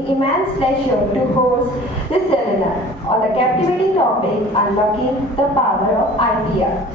me immense pleasure to host this seminar on the captivating topic Unlocking the Power of IPR.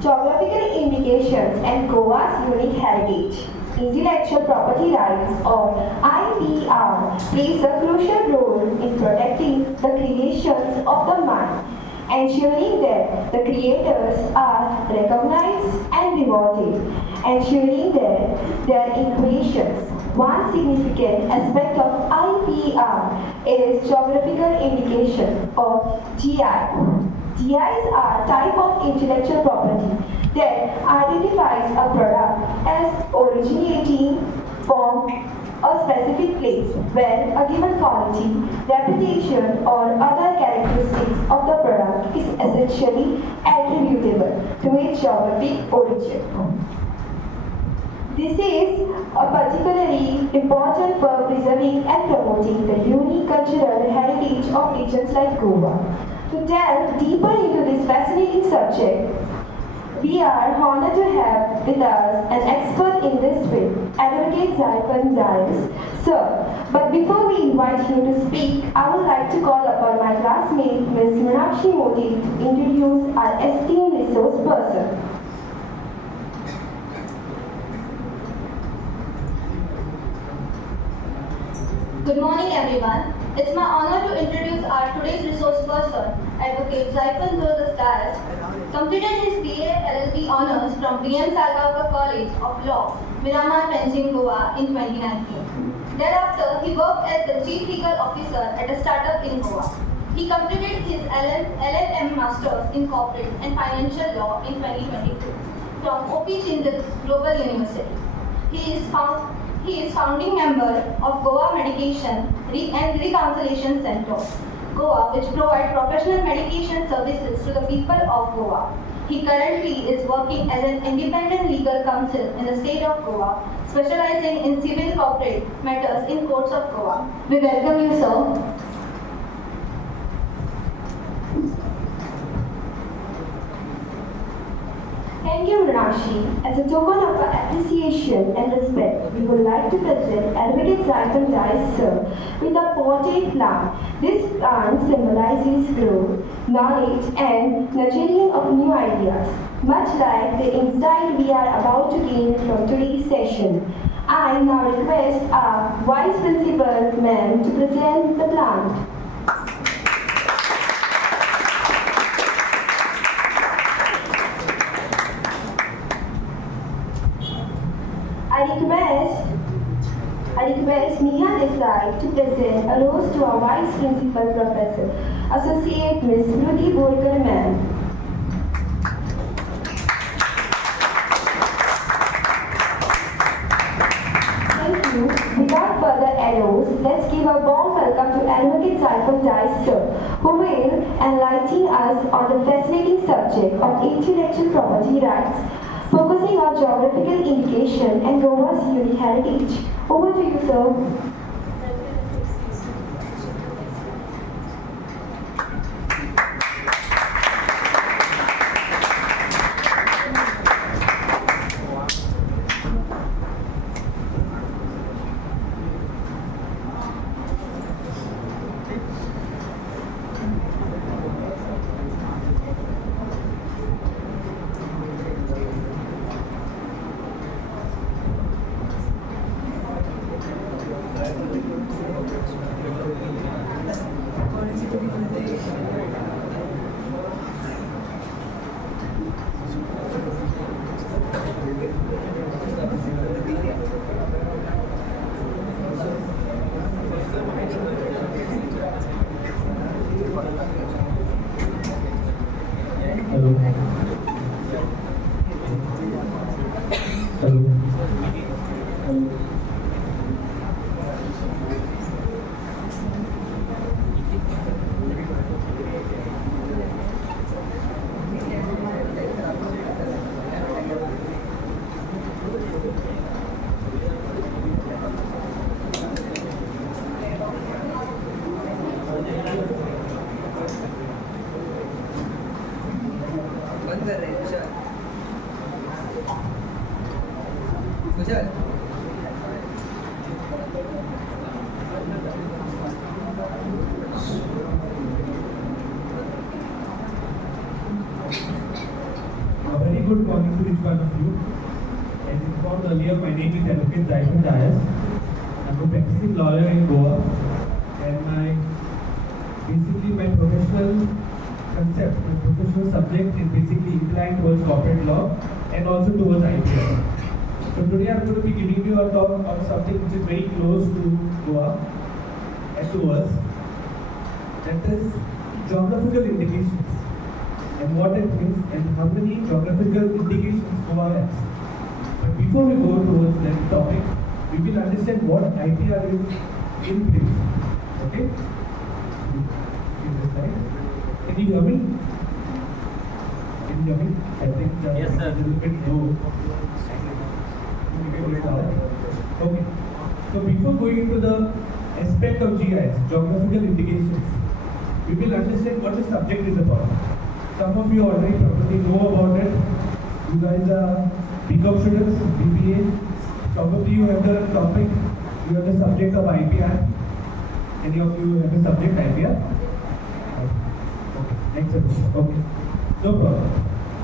Geographical indications and Goa's unique heritage. Intellectual property rights or IPR plays a crucial role in protecting the creations of the mind, ensuring that the creators are recognized and rewarded, ensuring that their innovations. One significant aspect of IPR is geographical indication or GI. GIs are type of intellectual property that identifies a product as originating from a specific place where a given quality, reputation or other characteristics of the product is essentially attributable to its geographic origin. This is particularly important for preserving and promoting the unique cultural heritage of regions like Goa. To delve deeper into this fascinating subject, we are honored to have with us an expert in this field, Advocate Zaifan Dias. Sir, but before we invite him to speak, I would like to call upon my classmate, Ms. Meenakshi Modi, to introduce our esteemed resource person. Good morning, everyone. It's my honor to introduce our today's resource person, Advocate Zaifan Dias. Completed his BA LLB honors from B.M. Salgaonkar College of Law, Miramar, Panjim, Goa in 2019. Thereafter, he worked as the Chief Legal Officer at a startup in Goa. He completed his LLM Masters in Corporate and Financial Law in 2022 from O.P. Jindal Global University. He is founding member of Goa Medication and Reconciliation Center, Goa, which provides professional medication services to the people of Goa. He currently is working as an independent legal counsel in the state of Goa, specializing in civil corporate matters in courts of Goa. We welcome you, sir. Thank you, Meenakshi. As a token of our appreciation and respect, we would like to present Advocate Zaifan Dias, sir, with a potted plant. This plant symbolizes growth, knowledge, and nurturing of new ideas, much like the insight we are about to gain from today's session. I now request our Vice Principal, ma'am, to present the plant. I request Neha Desai to present a rose to our Vice Principal Professor, Associate Ms. Ruti Borkar, ma'am. Thank you. Without further ado, let's give a warm welcome to Advocate Zaifan Dias, sir, who will enlighten us on the fascinating subject of intellectual property rights, focusing on geographical indication and Goa's unique heritage. Over to you, sir. good morning to each one of you. As informed earlier, my name is Advocate Zaiful. I'm a practicing lawyer in Goa, and my professional concept, my professional subject is basically inclined towards corporate law and also towards IPR. So today I'm going to be giving you a talk on something which is very close to Goa and to us. That is geographical indications and what it means and how many geographical indications Goa has. But before we go towards that topic, we will understand what IPR is in brief. Okay? Can you hear me? Can you hear me? I think Yes, sir. a little bit low. Okay. So before going into the aspect of GIS, geographical indications, we will understand what the subject is about. Some of you already probably know about it. You guys are BCom students, BBA. Probably you have the topic, you have the subject of IPR. Any of you have the subject IPR? Okay, next episode. Okay, no problem.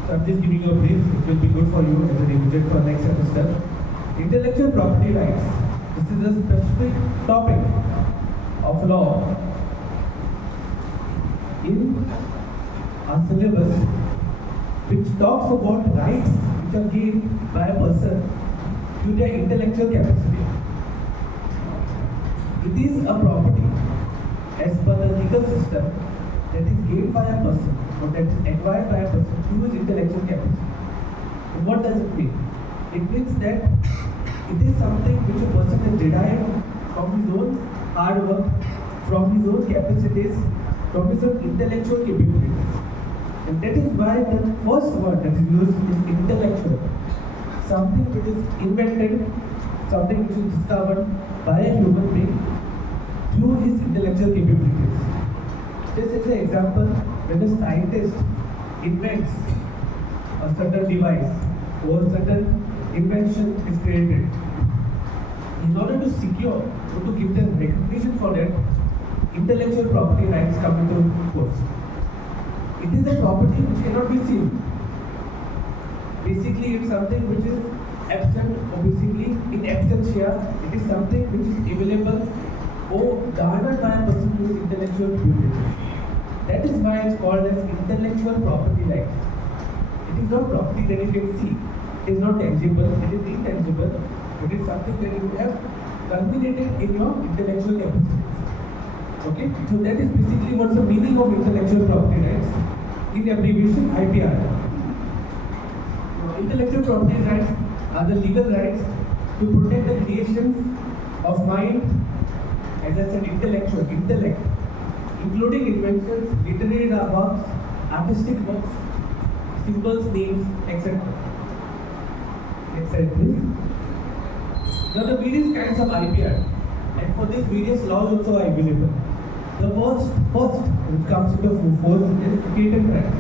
So I'm just giving you a brief. It will be good for you as a revision for next semester. Intellectual property rights. This is a specific topic of law in our syllabus, which talks about rights which are gained by a person through their intellectual capacity. It is a property as per the legal system that is gained by a person or that is acquired by a person through his intellectual capacity. And what does it mean? It means that it is something which a person has derived from his own hard work, from his own capacities, from his own intellectual capabilities. And that is why the first word that is used is intellectual. Something which is invented, something which is discovered by a human being through his intellectual capabilities. Just as an example, when a scientist invents a certain device or certain invention is created, in order to secure or to give them recognition for that, intellectual property rights come into force. It is a property which cannot be seen. Basically, it's something which is absent, or basically in absentia, it is something which is available or garnered by a person who is intellectual capability. That is why it's called as intellectual property rights. It is not property that you can see. It is not tangible, it is intangible. It is something that you have culminated in your intellectual capacities. Okay? So that is basically what's the meaning of intellectual property rights. In the abbreviation IPR. Intellectual property rights are the legal rights to protect the creations of mind, as I said, intellect, including inventions, literary works, artistic works, symbols, names, etc. Next slide, please. Now the various kinds of IPR, and for this various laws also are available. The first which comes into force is patent right.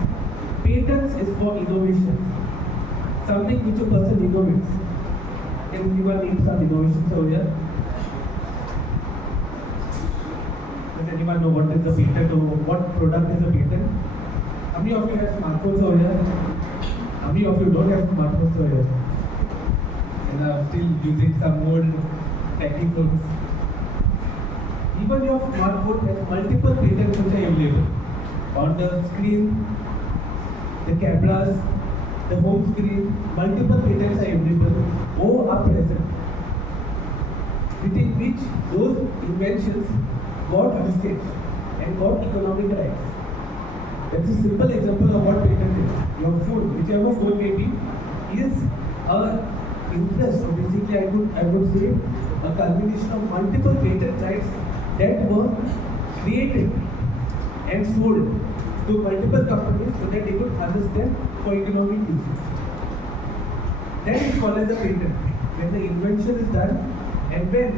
Patents is for innovation, something which a person innovates. Can anyone name some innovations over here? Does anyone know what is a patent or what product is a patent? How many of you have smartphones over here? How many of you don't have smartphones over here? And are still using some old technique phones? Even your smartphone has multiple patents which are available. On the screen, the cameras, the home screen, multiple patents are available or are present, within which those inventions got usage and got economic rights. That's a simple example of what patent is. Your phone, whichever phone may be, is a interest, or basically I would say a culmination of multiple patent rights that were created and sold to multiple companies so that they could harness them for economic usage. That is called as a patent. When the invention is done and when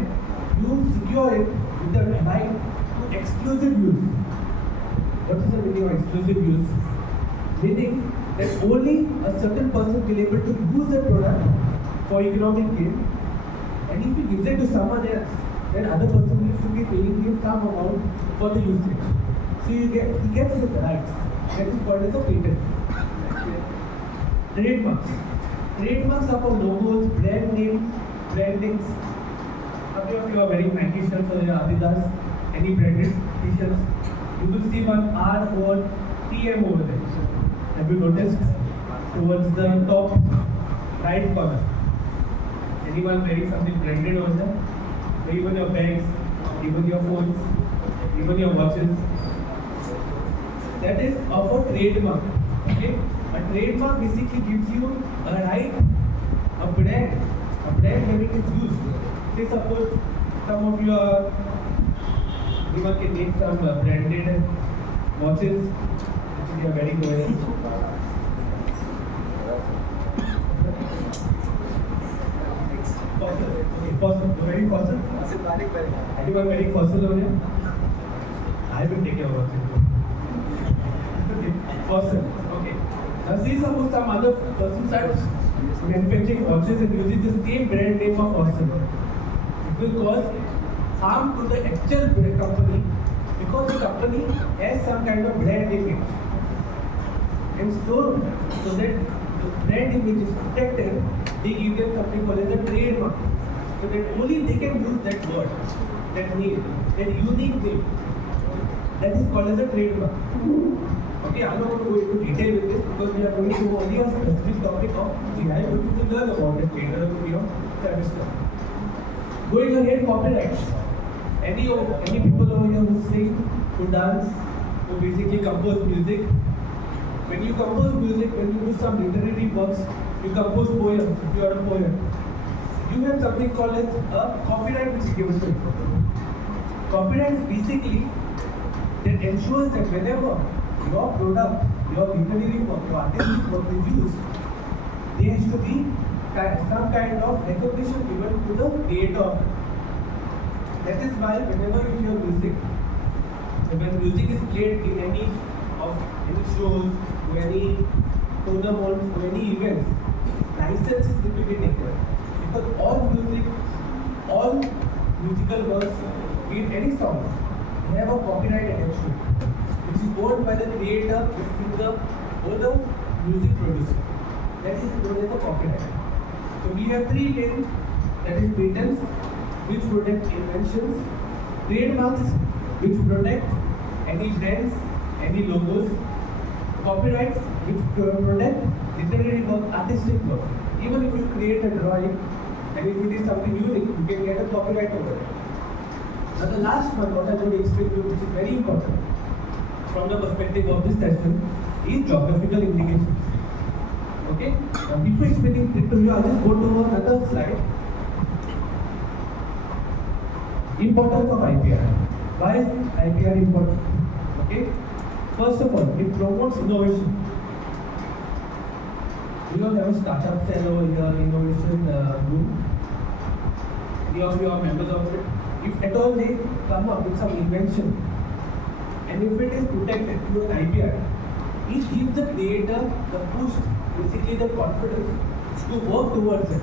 you secure it with the right to exclusive use. What is the meaning of exclusive use? Meaning that only a certain person will be able to use a product for economic gain, and if he gives it to someone else, then other person should be paying him some amount for the usage. So he gets his rights. That is called as a patent. Trademarks. Trademarks are for logos, brand names, brandings. How many of you are wearing Nike shirts or your Adidas? Any branded t-shirts? You will see one R or TM over there. Have you noticed? Towards the top right corner. Anyone wearing something branded over there? So even your bags, even your phones, even your watches. That is of a trademark. Okay? A trademark basically gives you a right, a brand having its use. Say suppose some of your, anyone can make some branded watches which you are wearing over here. Fossil. Okay, fossil. You wearing fossil? Anyone wearing fossil over here? I will take care of it. Okay, fossil. Okay. Now see suppose some other person starts manufacturing watches and using the same brand name of fossil. It will cause harm to the actual company because the company has some kind of brand image. And so that the brand image is protected, they give them something called as a trademark. So that only they can use that word, that name, that unique name. That is called as a trademark. Okay, I'm not going to go into detail with this because we are going to only a specific topic of GI, but you will learn about it later in your semester. Going ahead, copyrights. Any people over here who sing, who dance, who basically compose music. When you compose music, when you do some literary works, you compose poems, if you are a poet. You have something called as a copyright which is given to you. Copyright is basically that ensures that whenever your product, your literary work, your artistic work is used, there has to be some kind of recognition given to the creator of it. That is why whenever you hear music, when music is played in any shows, or any tournaments, or any events, license is typically taken. Because all musical works, be it any song, they have a copyright attached to it, which is owned by the creator, the singer, or the music producer. That is known as the copyright. So we have three lanes, that is patents, which protect inventions, trademarks, which protect any brands, any logos, copyrights, which protect literary work, artistic work. Even if you create a drawing, and if it is something unique, you can get a copyright over it. Now the last one, what I want to explain to you, which is very important from the perspective of this session, is geographical indications. Okay? Now before explaining it to you, I'll just go to another slide. Importance of IPR. Why is IPR important? Okay? First of all, it promotes innovation. We all have a startup cell over here, innovation group. Any of you are members of it. If at all they come up with some invention, and if it is protected through an IPR, it gives the creator the push, basically the confidence to work towards it,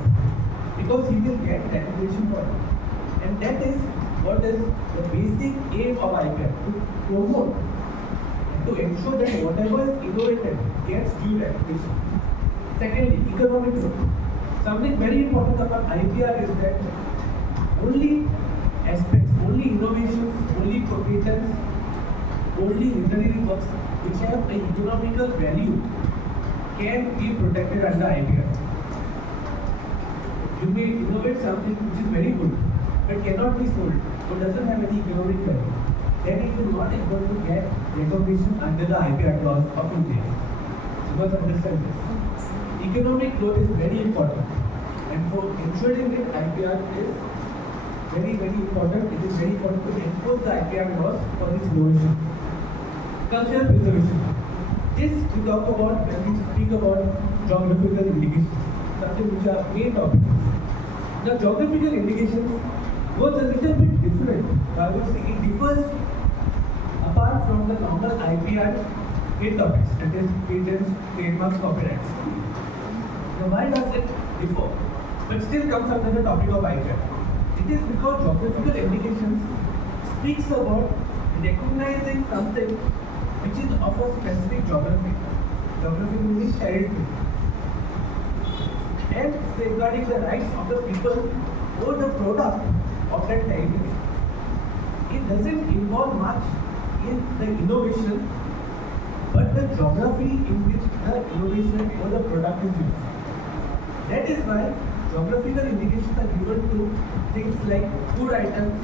because he will get recognition for it. And that is what is the basic aim of IPR, to promote, to ensure that whatever is innovated gets due recognition. Secondly, economic growth. Something very important about IPR is that only aspects, only innovations, only patents, only literary works which have an economical value can be protected under IPR. You may innovate something which is very good, but cannot be sold, or doesn't have any economic value. Then it will not able to get recognition under the IPR clause of India. You must understand this. Economic growth is very important, and for ensuring it, IPR is very, very important. It is very important to enforce the IPR laws for this innovation. Cultural preservation. This we talk about when we speak about geographical indications, something which are main topics. Now, geographical indications was a little bit different. I would say it differs apart from the normal IPR main topics, that is patents, trademarks, copyrights. Now, why does it differ? But still comes under the topic of IPR. It is because geographical indications speaks about recognizing something which is of a specific geography. Geography means territory. and safeguarding the rights of the people or the product of that territory. It doesn't involve much in the innovation, but the geography in which the innovation or the product is used. That is why geographical indications are given to things like food items,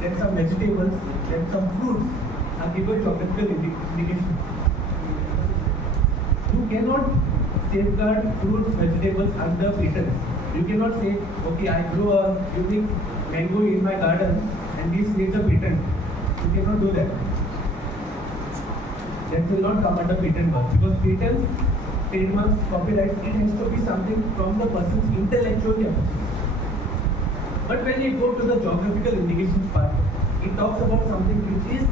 then some vegetables, then some fruits are given geographical indications. You cannot safeguard fruits, vegetables under patents. You cannot say, okay, I grow a unique mango in my garden and this needs a patent. You cannot do that. That will not come under patent work because patents, trademarks, copyrights, it has to be something from the person's intellectual capacity. But when you go to the geographical indications part, it talks about something which is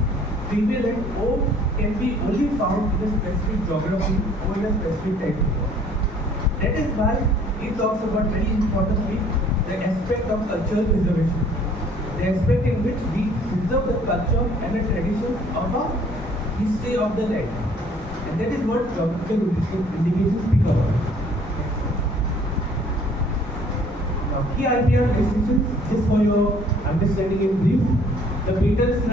prevalent or can be only found in a specific geography or in a specific territory. That is why it talks about very importantly the aspect of cultural preservation. The aspect in which we preserve the culture and the traditions of a history of the land. And that is what geographical indications speak about. Now, key IPR restrictions, just for your understanding in brief, the patents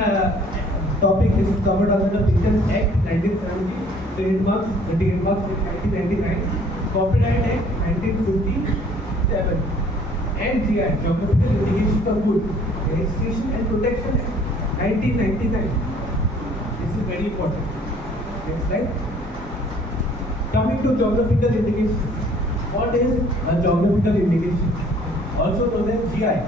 topic is covered under the Patents Act 1970, trademarks, the trademarks in 1999, Copyright Act 1957, and GI, Geographical Indications of Goods, Registration and Protection Act 1999. This is very important. Next slide. Coming to geographical indications. What is a geographical indication? Also known as GI.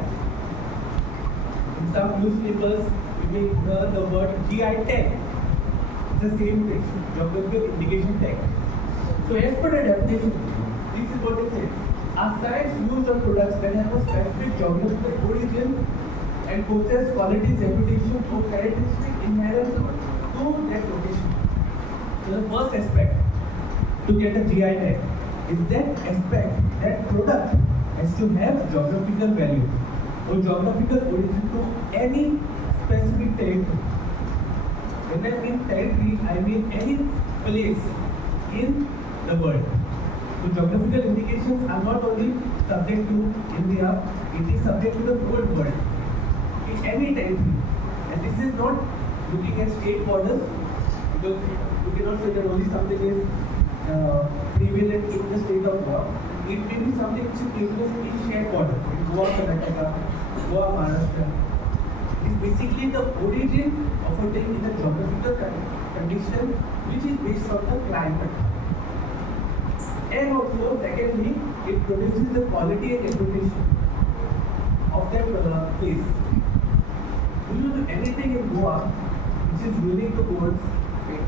In some newspapers, you may hear the word GI tag. It's the same thing, geographical indication tag. So as per the definition, this is what it says. Are signs used on products that have a specific geographical origin and possess qualities, reputation or characteristics inherent to that location. So the first aspect to get a GI tag is that aspect, that product has to have geographical value or geographical origin to any specific territory. When I mean territory, I mean any place in the world. So geographical indications are not only subject to India, it is subject to the whole world, in any territory. And this is not looking at state borders, because you cannot say that only something is prevalent in the state of Goa. It may be something which is prevalent in shared borders, in Goa, Karnataka, Goa, Maharashtra. It is basically the origin of a thing in a geographical condition which is based on the climate. And also, secondly, it produces the quality and reputation of that place. Do you know anything in Goa which is unique to Goa's fate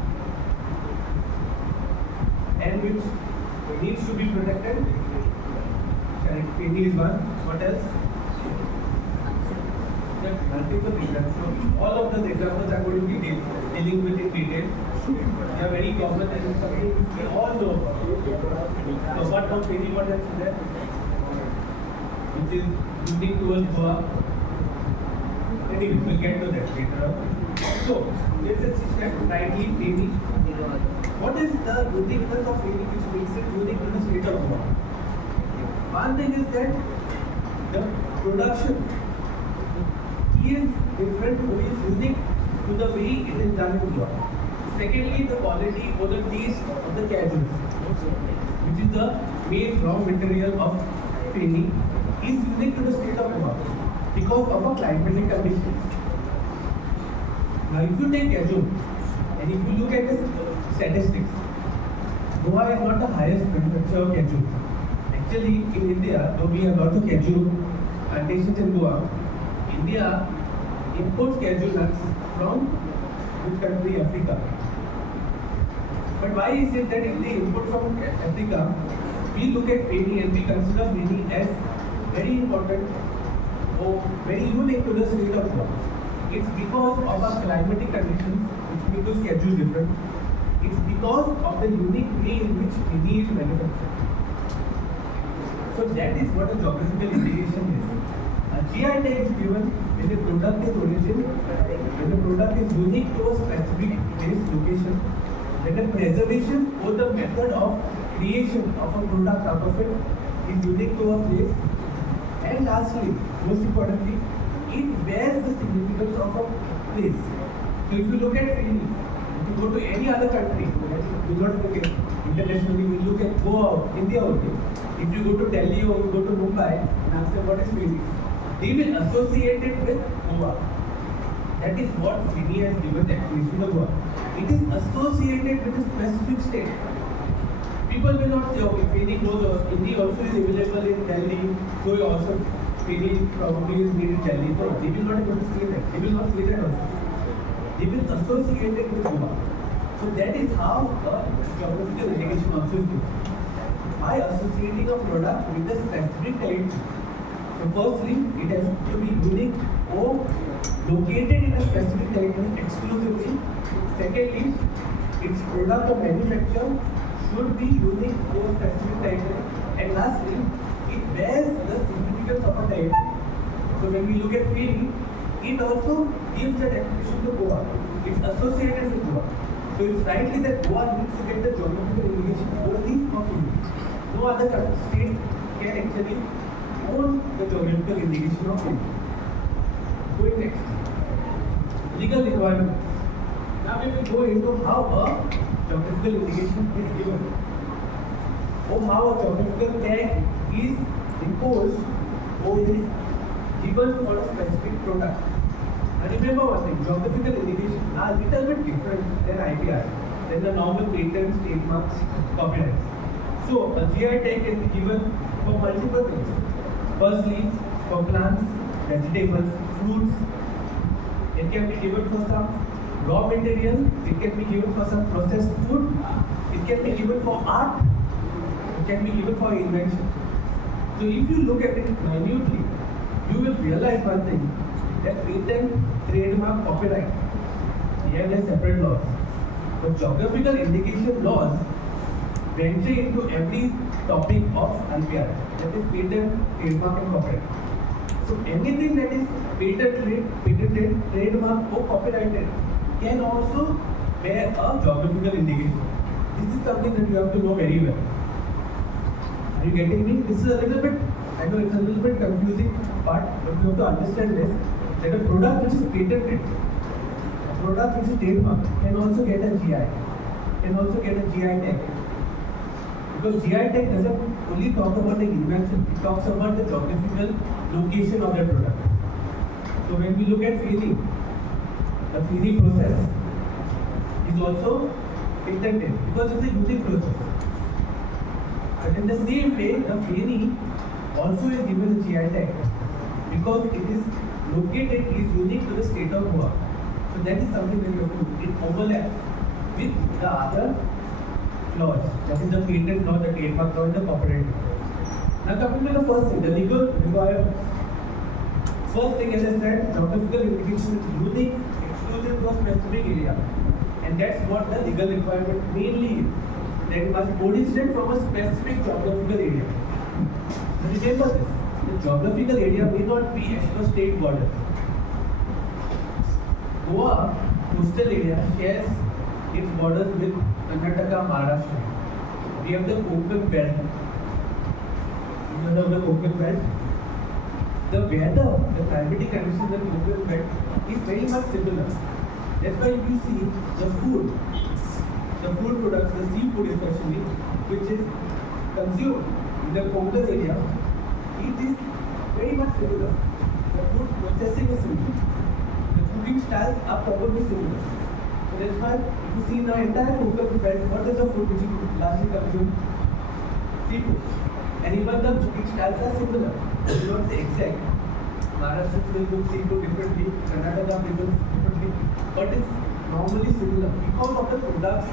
and which needs to be protected? Feni is one. What else? There are multiple examples. All of those examples are going to be dealing with in detail. They are very common and something we all know about. So apart from Feni, what else is there? Which is unique towards Goa. Anyway, we'll get to that later on. So, let's step rightly Feni. What is the uniqueness of Feni which makes it unique to the state of Goa? One thing is that the production is different or is unique to the way it is done in Goa. Secondly, the quality or the taste of the cashews, which is the main raw material of Feni, is unique to the state of Goa because of our climatic conditions. Now, if you take cashew and if you look at the statistics, Goa is not the highest manufacturer of cashew. Actually, in India, though we have lots of cashew plantations in Goa, India imports cashew nuts from which country? Africa. But why is it that if they import from Africa, we look at Feni and we consider Feni as very important or very unique to the state of Goa? It's because of our climatic conditions which make those cashews different. It's because of the unique way in which Feni is manufactured. So that is what a geographical indication is. A GI tag is given when the product is origin, when the product is unique to a specific place, location, Then the preservation or the method of creation of a product out of it is unique to a place. And lastly, most importantly, it bears the significance of a place. So if you look at any, if you go to any other country, we not look at internationally, we look at Goa, India only. If you go to Delhi or you go to Mumbai and ask them what is Fiji, they will associate it with Goa. That is what Fiji has given the definition of Goa. It is associated with a specific state. People will not say, okay, Fiji also is available in Delhi, so also Fiji probably is made in Delhi. No, they will not able to say that. They will not say that also. They will associate it with Goa. So that is how a geographical indication also is given. By associating a product with a specific territory. So firstly, it has to be unique or located in a specific territory exclusively. Secondly, its product or manufacture should be unique to a specific territory. And lastly, it bears the significance of a territory. So when we look at Fiji, it also gives that definition to Goa. It's associated with Goa. So it's likely that Goa needs to get the geographical indication only for Fiji. No other state can actually own the geographical indication of Fiji. Going next. Legal requirements. Now we will go into how a geographical indication is given, or how a geographical tag is imposed or is given for a specific product. And remember one thing, geographical indications are a little bit different than IPR, than the normal patents, trademarks, copyrights. So a GI tag can be given for multiple things. Firstly, for plants, vegetables, fruits. It can be given for some raw material, it can be given for some processed food, it can be given for art, it can be given for invention. So if you look at it minutely, you will realize one thing, that patent, trademark, copyright, they are separate laws. But geographical indication laws venture into every topic of IPR, that is patent, trademark and copyright. So anything that is patented, trademark or copyrighted can also bear a geographical indication. This is something that you have to know very well. Are you getting me? This is a little bit, I know it's a little bit confusing part, but you have to understand this, that a product which is patented, a product which is trademark can also get a GI, can also get a GI tag. Because GI tag doesn't only talk about the invention, it talks about the geographical location of the product. So when we look at feeding, the feeding process is also patented because it's a unique process. But in the same way, the feeding also is given a GI tag because it is located, is unique to the state of Goa. So that is something that you have to do. It overlaps with the other laws, that is the patent law, the trademark law, and the copyright law. Now coming to the first thing, the legal requirements. First thing, as I said, geographical indication is unique, exclusive to a specific area. And that's what the legal requirement mainly is. That it must originate from a specific geographical area. Now remember this, the geographical area may not be as per state border. Goa coastal area shares its borders with Karnataka, Maharashtra. We have the Konkan belt. You know the Konkan belt? The weather, the climatic conditions in the Konkan belt is very much similar. That's why if you see the food products, the seafood especially, which is consumed in the Konkan area, it is very much similar. The food processing is similar. The cooking styles are probably similar. So that's why if you see the entire Konkan belt, what is the food which is largely consumed? Seafood. And even the cooking styles are similar. You don't say exact. Maharashtra will cook seafood differently, Karnataka will cook differently, but it's normally similar because of the products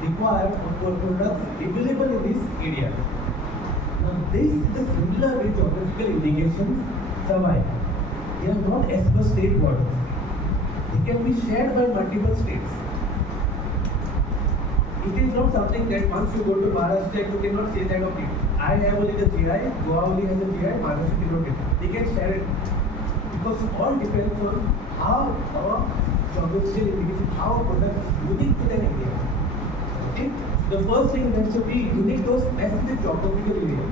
required or products available in this area. Now this is the similar way geographical indications survive. They are not as per state borders. They can be shared by multiple states. It is not something that once you go to Maharashtra, you cannot say that, okay, I have only the GI, Goa only has a GI, Maharashtra cannot get it. They can share it. Because it all depends on how a geographical indication, how a product is unique to that area. Okay? The first thing that should be unique to a specific geographical area.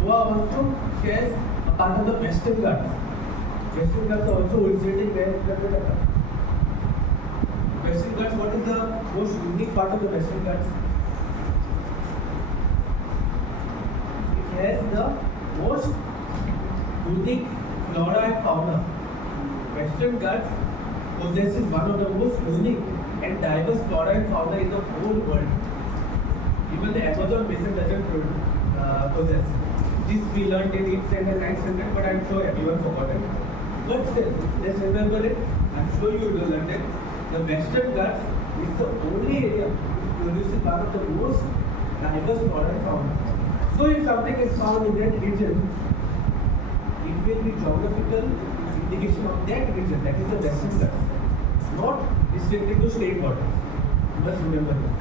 Goa also shares a part of the Western Ghats. Western Ghats are also originating where Karnataka. Western Ghats, what is the most unique part of the Western Ghats? It has the most unique flora and fauna. Western Ghats possesses one of the most unique and diverse flora and fauna in the whole world. Even the Amazon basin doesn't possess. This we learned in 8th standard, 9th standard, but I'm sure everyone forgot it. But still, let's remember it. I'm sure you will learn it. The Western Ghats is the only area which produces one of the most diverse flora and fauna. So if something is found in that region, it will be geographical indication of that region, that is the Western Ghats, not restricted to state borders. You must remember that.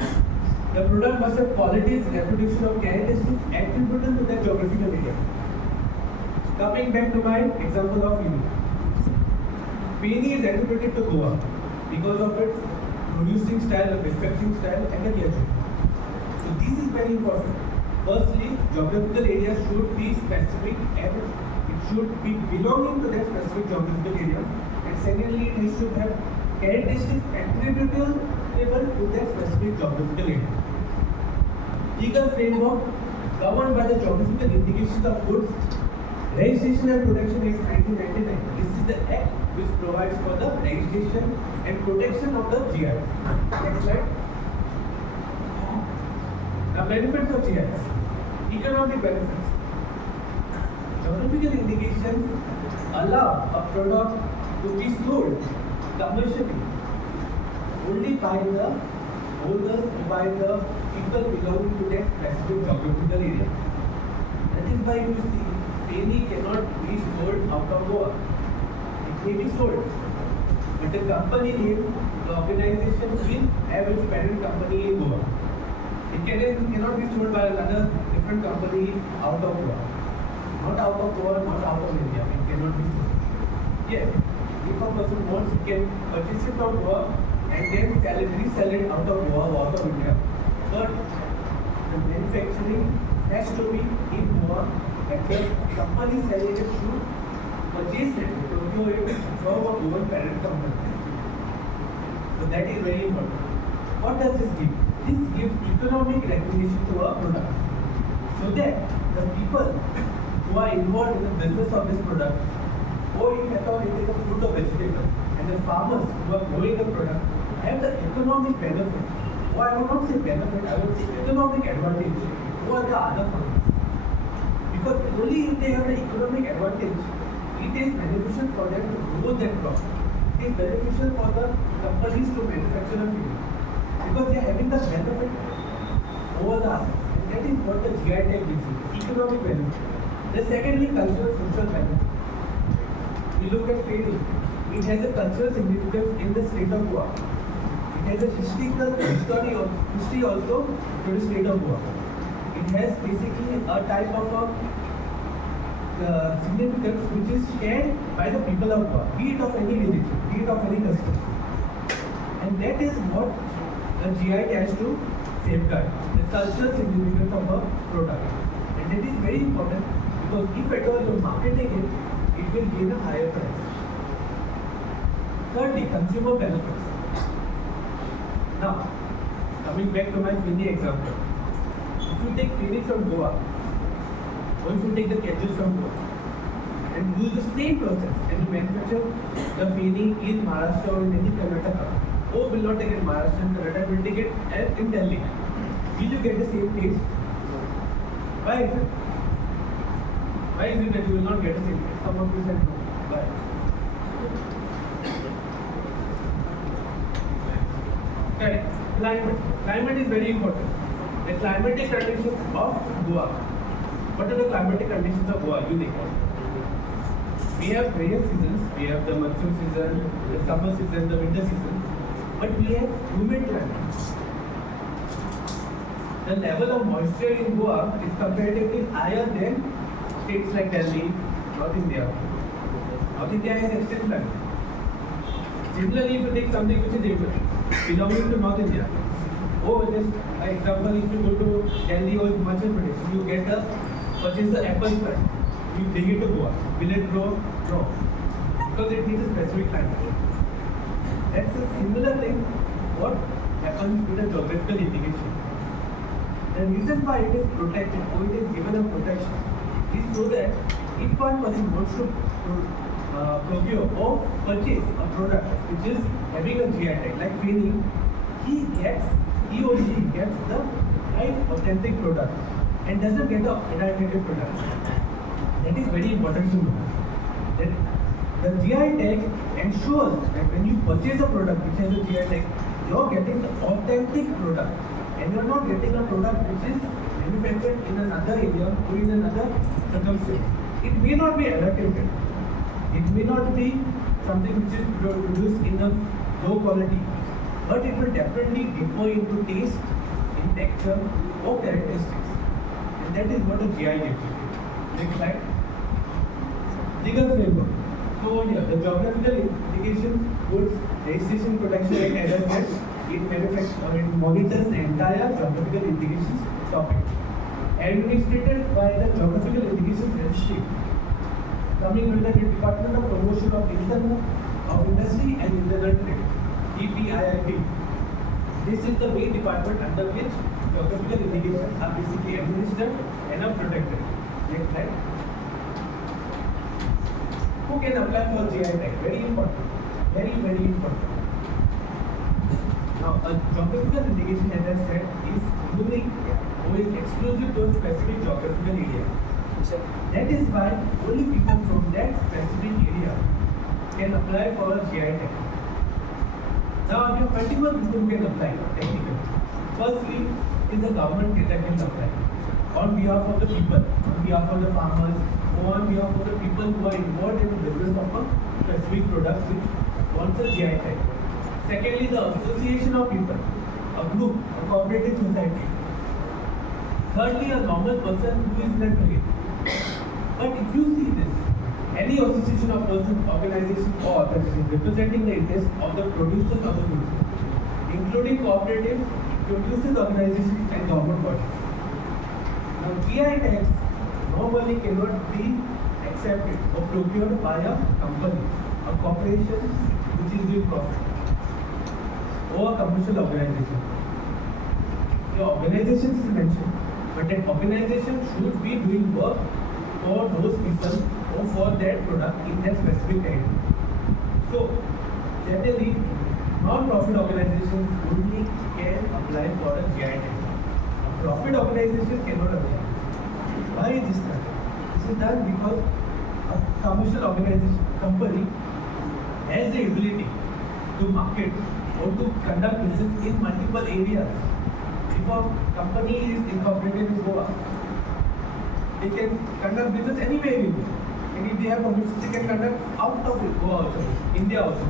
The product must have qualities, reproduction of characteristics attributable to that geographical area. Coming back to my example of Feni. Feni is attributed to Goa because of its producing style, manufacturing style, and the gadget. So this is very important. Firstly, geographical area should be specific and it should be belonging to that specific geographical area. And secondly, it should have characteristics attributable to that specific geographical area. Legal framework governed by the geographical indications of goods, Registration and Protection Act 1999. This is the act which provides for the registration and protection of the GIs. Next slide. Now, benefits of GIs. Economic benefits. Geographical indications allow a product to be sold commercially only by the owners, by the people belonging to that specific geographical area. That is why you see, Feni cannot be sold out of Goa. It may be sold, but the company name, the organization will have its parent company in Goa. It cannot be sold by another different company out of Goa. Not out of Goa, not out of India. It cannot be sold. Yes, if a person wants, he can purchase it from Goa and then resell it out of Goa or out of India. But the manufacturing has to be in Goa and the company selling it should purchase it, procure it from a Goan parent company. So that is very important. What does this give? This gives economic recognition to a product. So that the people who are involved in the business of this product, or if at all it is a fruit or vegetable, and the farmers who are growing the product have the economic benefit, or I would not say benefit, I would say economic advantage over the other farmers. Because only if they have the economic advantage, it is beneficial for them to grow that crop. It is beneficial for the companies to manufacture a field. Because they are having the benefit over the others. And that is what the GI tag gives you, economic benefit. The secondly, cultural social benefit. We look at Feni. It has a cultural significance in the state of Goa. It has a history also to the state of Goa. It has basically a type of a significance which is shared by the people of Goa, be it of any religion, be it of any custom. And that is what the GI has to safeguard, the cultural significance of a product. And that is very important because if at all you are marketing it, it will gain a higher price. Thirdly, consumer benefits. Now, coming back to my Feni example. If you take Feni from Goa, or if you take the ketchup from Goa, and use the same process and you manufacture the Feni in Maharashtra or in any Karnataka, or will not take it in Maharashtra and Karnataka, will take it in Delhi. Will you get the same taste? Why is it? Why is it that you will not get the same taste? Some of you said no. Why? Correct. Climate. Climate is very important. The climatic conditions of Goa. What are the climatic conditions of Goa? Unique. We have various seasons. We have the monsoon season, the summer season, the winter season. But we have humid climate. The level of moisture in Goa is comparatively higher than states like Delhi, North India. North India has extreme climate. Similarly, if you take something which is belonging to North India, oh, just example, if you go to Delhi or Himachal Pradesh, you get a purchase the apple plant, you bring it to Goa. Will it grow? No, because it needs a specific climate. That's a similar thing. What happens with a geographical indication? The reason why it is protected, or it is given a protection, is so that if one person wants to procure or purchase a product which is having a GI tag, like failing, he or she gets the right authentic product and doesn't get the adulterated product. That is very important to know. That the GI tag ensures that when you purchase a product which has a GI tag, you're getting the authentic product and you're not getting a product which is manufactured in another area or in another circumstance. It may not be adulterated. It may not be something which is produced in a low quality, but it will definitely differ into taste, in texture, or characteristics. And that is what a GI gives you. Next slide. Legal framework. So here, the geographical indications, goods, registration, protection, and as I said, it manufactures or it monitors the entire geographical indications topic. Administrated by the Geographical Indications Registry, coming under the Department of Promotion of Industry and Internal Trade, DPIIT. This is the main department under which geographical indications are basically administered and are protected. Next slide. Who can apply for GI tag? Very important. Very, very important. Now, a geographical indication, as I said, is unique or is exclusive to a specific geographical area. That is why only people from that specific area can apply for a GI tag. Now, there are multiple people who can apply technically. Firstly, is the government that can apply on behalf of the people, on behalf of the farmers, or on behalf of the people who are involved in the business of a specific product which wants a GI tag. Secondly, the association of people, a group, a cooperative society. Thirdly, a normal person who is in a trade. But if you see this, any association of persons, organization or organization representing the interest of the producers of the goods, including cooperatives, producers organizations and government bodies. Now, GI tags normally cannot be accepted or procured by a company, a corporation which is doing profit, or a commercial organization. The organization is mentioned, but that organization should be doing work for those people or for that product in that specific area. So, generally, non-profit organizations only can apply for a GI tag. A profit organization cannot apply. Why is this done? This is done because a commercial organization, company, has the ability to market or to conduct business in multiple areas. If a company is incorporated in Goa, they can conduct business anywhere in India. And if they have permission, they can conduct out of Goa also, India also.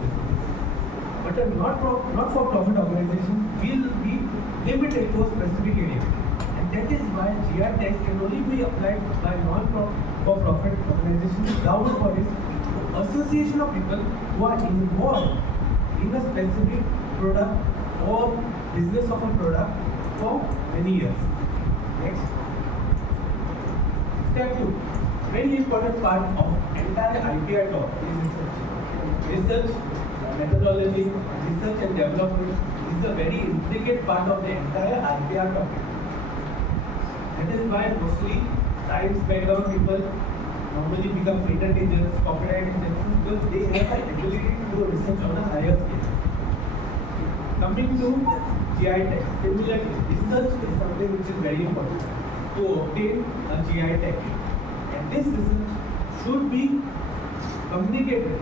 But a not-for-profit organization will be limited to a specific area. And that is why GI tags can only be applied by non-for-profit organizations, government bodies, association of people who are involved in a specific product or business of a product for many years. Next. Step 2. Very important part of entire IPR talk is research. Research, methodology, research and development is a very intricate part of the entire IPR topic. That is why mostly science background people normally become patent agents, copyright agents, because they have the ability to do research on a higher scale. Coming to GI tag, similarly, research is something which is very important to obtain a GI tag. And this research should be communicated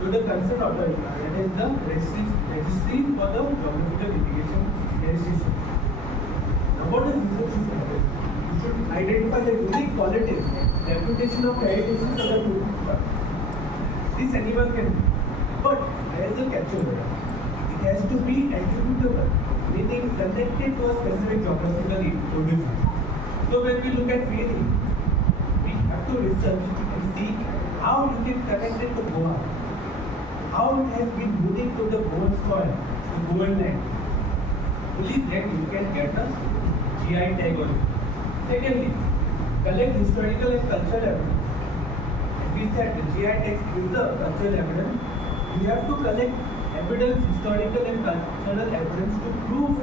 to the concerned authority, that is the registry for the geographical indication registration. Now, what is research is about? You should identify the unique qualities, reputation of characteristics of the product. This anyone can do, but there is a catch over it. It has to be attributable, meaning connected to a specific geographical origin. So when we look at feeling, we have to research and see how you can connect it to Goa, how it has been moving to the Goan soil, the Goan land. Only then you can get a GI tag on it. Secondly, collect historical and cultural evidence. As we said, the GI tags preserve cultural evidence. You have to collect evidence, historical and cultural evidence to prove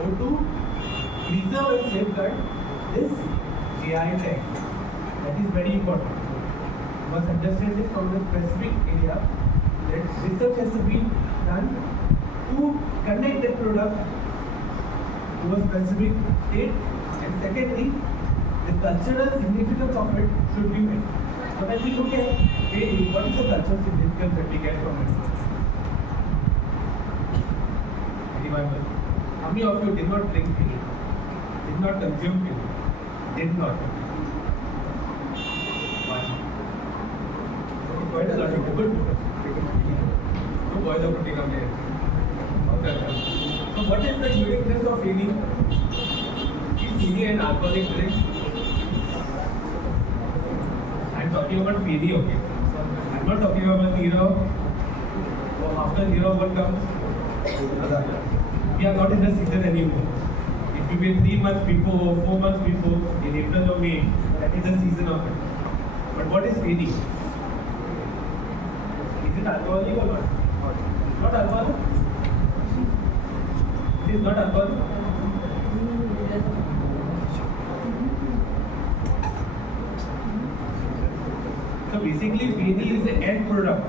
or to preserve and safeguard this GI tag. That is very important. You must understand this from the specific area that research has to be done to connect the product to a specific state, and secondly, the cultural significance of it should be met. So when we look at daily, what is the cultural significance that we get from it? Anyone? How many of you did not drink tea? Did not consume tea? Did not? One. Quite a lot of good. No boys are putting on there. Okay. So what is the uniqueness of feeling? Is feeling an alcoholic drink? I'm talking about feeling, okay? I'm not talking about zero. So after zero, what comes? We are not in the season anymore. If you wait 3 months before, 4 months before, in April or May, that is the season of it. But what is feeling? Is it alcoholic or not? Not alcoholic? It is not alcoholic? So basically, Feeni is the end product,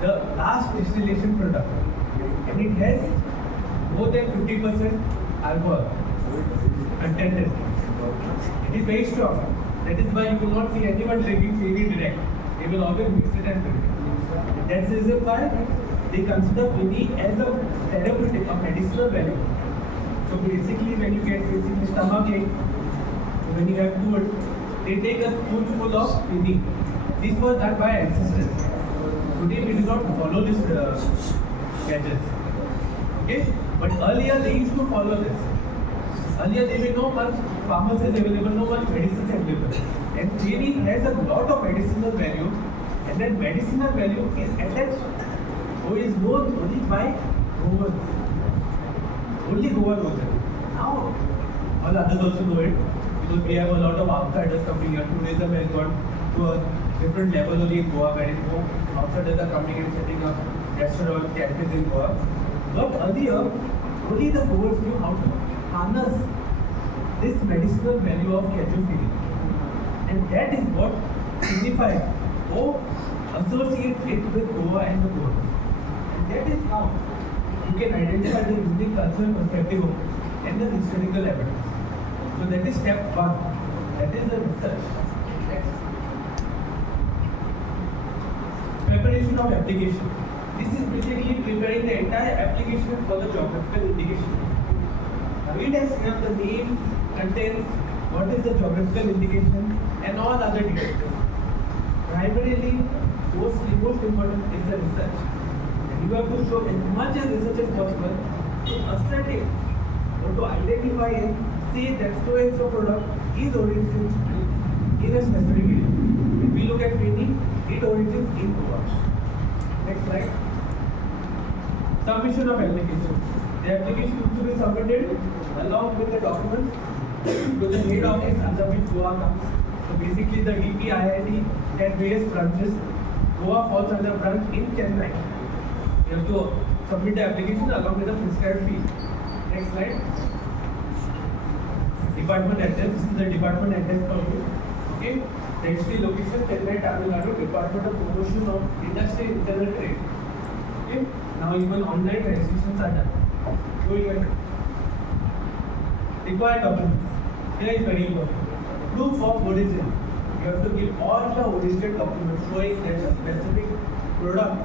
the last distillation product, and it has more than 50% alcohol content. It is very strong. That is why you will not see anyone drinking Feeni direct. They will always mix it and drink it. That's the reason why they consider Feeni as a therapeutic, a medicinal value. So basically, when you get basically stomach ache, when you have food, they take a spoonful of Feeni. This was done by ancestors. Today we do not follow this gadgets. Okay? But earlier they used to follow this. Earlier there were no much pharmacies available, no much medicines available. And Feeni has a lot of medicinal value, and that medicinal value is attached or is known only by Goans. Only Goa knows it. Now all others also know it, because we have a lot of outsiders coming here. Tourism has gone to a different level only in Goa, where outsiders are coming and setting up restaurants, cafes in Goa. But earlier, only the Goans knew how to harness this medicinal value of Keju Feeni. And that is what signifies or associates it with Goa and the Goans. And that is how you can identify the unique cultural perspective of and the historical evidence. So that is step one. That is the research. Next. Preparation of application. This is basically preparing the entire application for the geographical indication. Now it has given the name, contents, what is the geographical indication, and all other details. Primarily, most important is the research. And you have to show as much as research as possible to ascertain or to identify and say that so and so product is originated in a specific area. If we look at Feeni, it originates in Goa. Next slide. Submission of application. The application needs to be submitted along with the documents to the head office under which Goa comes. So basically the DPIIT has various branches. Goa falls under branch in Chennai. You have to submit the application along with the prescribed fee. Next slide. Department address. This is the department address for you. Okay. Registry location Chennai, Tamil Nadu. Department of Promotion of Industry and Internal Trade. Okay. Now even online registrations are done. Going ahead. Required documents. Here is very important. Proof of origin. You have to give all the original documents showing that a specific product